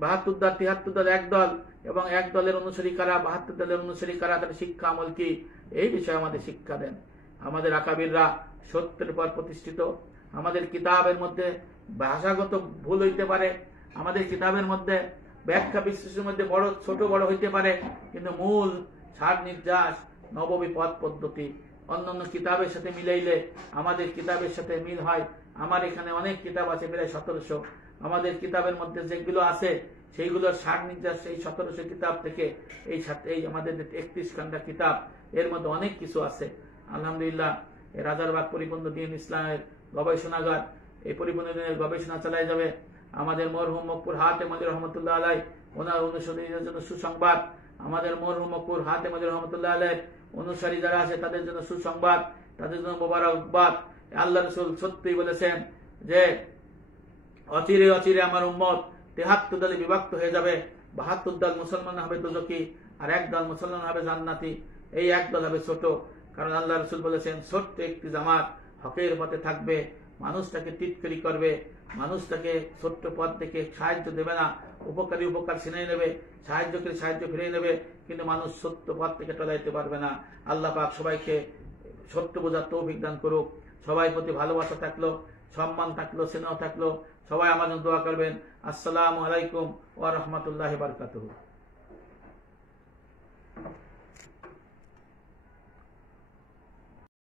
72 দল 73 দল এক দল, এবং এক দলের অনুসারী কারা, 72 দলের অনুসারী কারা, তাদের শিক্ষা আমল কি, এই বিষয়ে আমাদের শিক্ষা দেন। আমাদের আকাবিররা সত্যের পর প্রতিষ্ঠিত। আমাদের কিতাবের মধ্যে ভাষাগত ভুল হইতে পারে, আমাদের কিতাবের মধ্যে ব্যাখ্যা বিশ্লেষণের মধ্যে ছোট বড় হইতে পারে, কিন্তু মূল সার নির্যাস নববী পথ পদ্ধতি অন্যান্য কিতাবের সাথে মিলাইলে আমাদের কিতাবের সাথে মিল হয়। আমার এখানে অনেক কিতাব আছে, প্রায় 1700। আমাদের কিতাবের মধ্যে যেগুলো আছে সেইগুলোর সার নির্যাস এই 1700 কিতাব থেকে এই আমাদের 31 খান্ডা কিতাব, এর মধ্যে অনেক কিছু আছে। আলহামদুলিল্লাহ, এই রাজারবাগ পরিপূর্ণ দ্বীন ইসলামের গবেষণাগার এই পরিপূর্ণ দিনের গবেষণা চালাই যাবে। আমাদের মরহুম মকবুল হাতেম আলী রহমতুল্লাহ আলাই ওনার অনুসারীদের জন্য সুসংবাদ, আমাদের মরহুম মকবুল হাতেম আলী রহমতুল্লাহ আলাই অনুসারী যারা আছে তাদের জন্য সুসংবাদ, তাদের জন্য মোবারকবাদ। আল্লাহ রাসূল সত্যি বলেছেন যে অচিরে অচিরে আমার উম্মত 73 দলে বিভক্ত হয়ে যাবে, 72 দল মুসলমান হবে দোজখী, আর এক দল মুসলমান হবে জান্নাতি। এই এক দল হবে ছোট, কারণ আল্লাহ রাসূল বলেছেন ছোট্ট একটি জামাত হকের পথে থাকবে, মানুষটাকে টিটকারি করবে, মানুষটাকে ছোট্ট পথ থেকে সাহায্য দেবে না, উপকারী উপকার ছিনিয়ে নেবে, সাহায্যকারী সাহায্য ফিরিয়ে নেবে, কিন্তু মানুষ সত্য পথ থেকে টলাইতে পারবে না। আল্লাহ পাক সবাইকে সত্য বোঝার তৌফিক দান করুক। সবাই প্রতি ভালোবাসা থাকলো, সম্মান থাকলো, স্নেহ থাকলো। সবাই আমার জন্য দোয়া করবেন। আসসালামু আলাইকুম ওয়া রাহমাতুল্লাহি ওয়া বারাকাতুহু।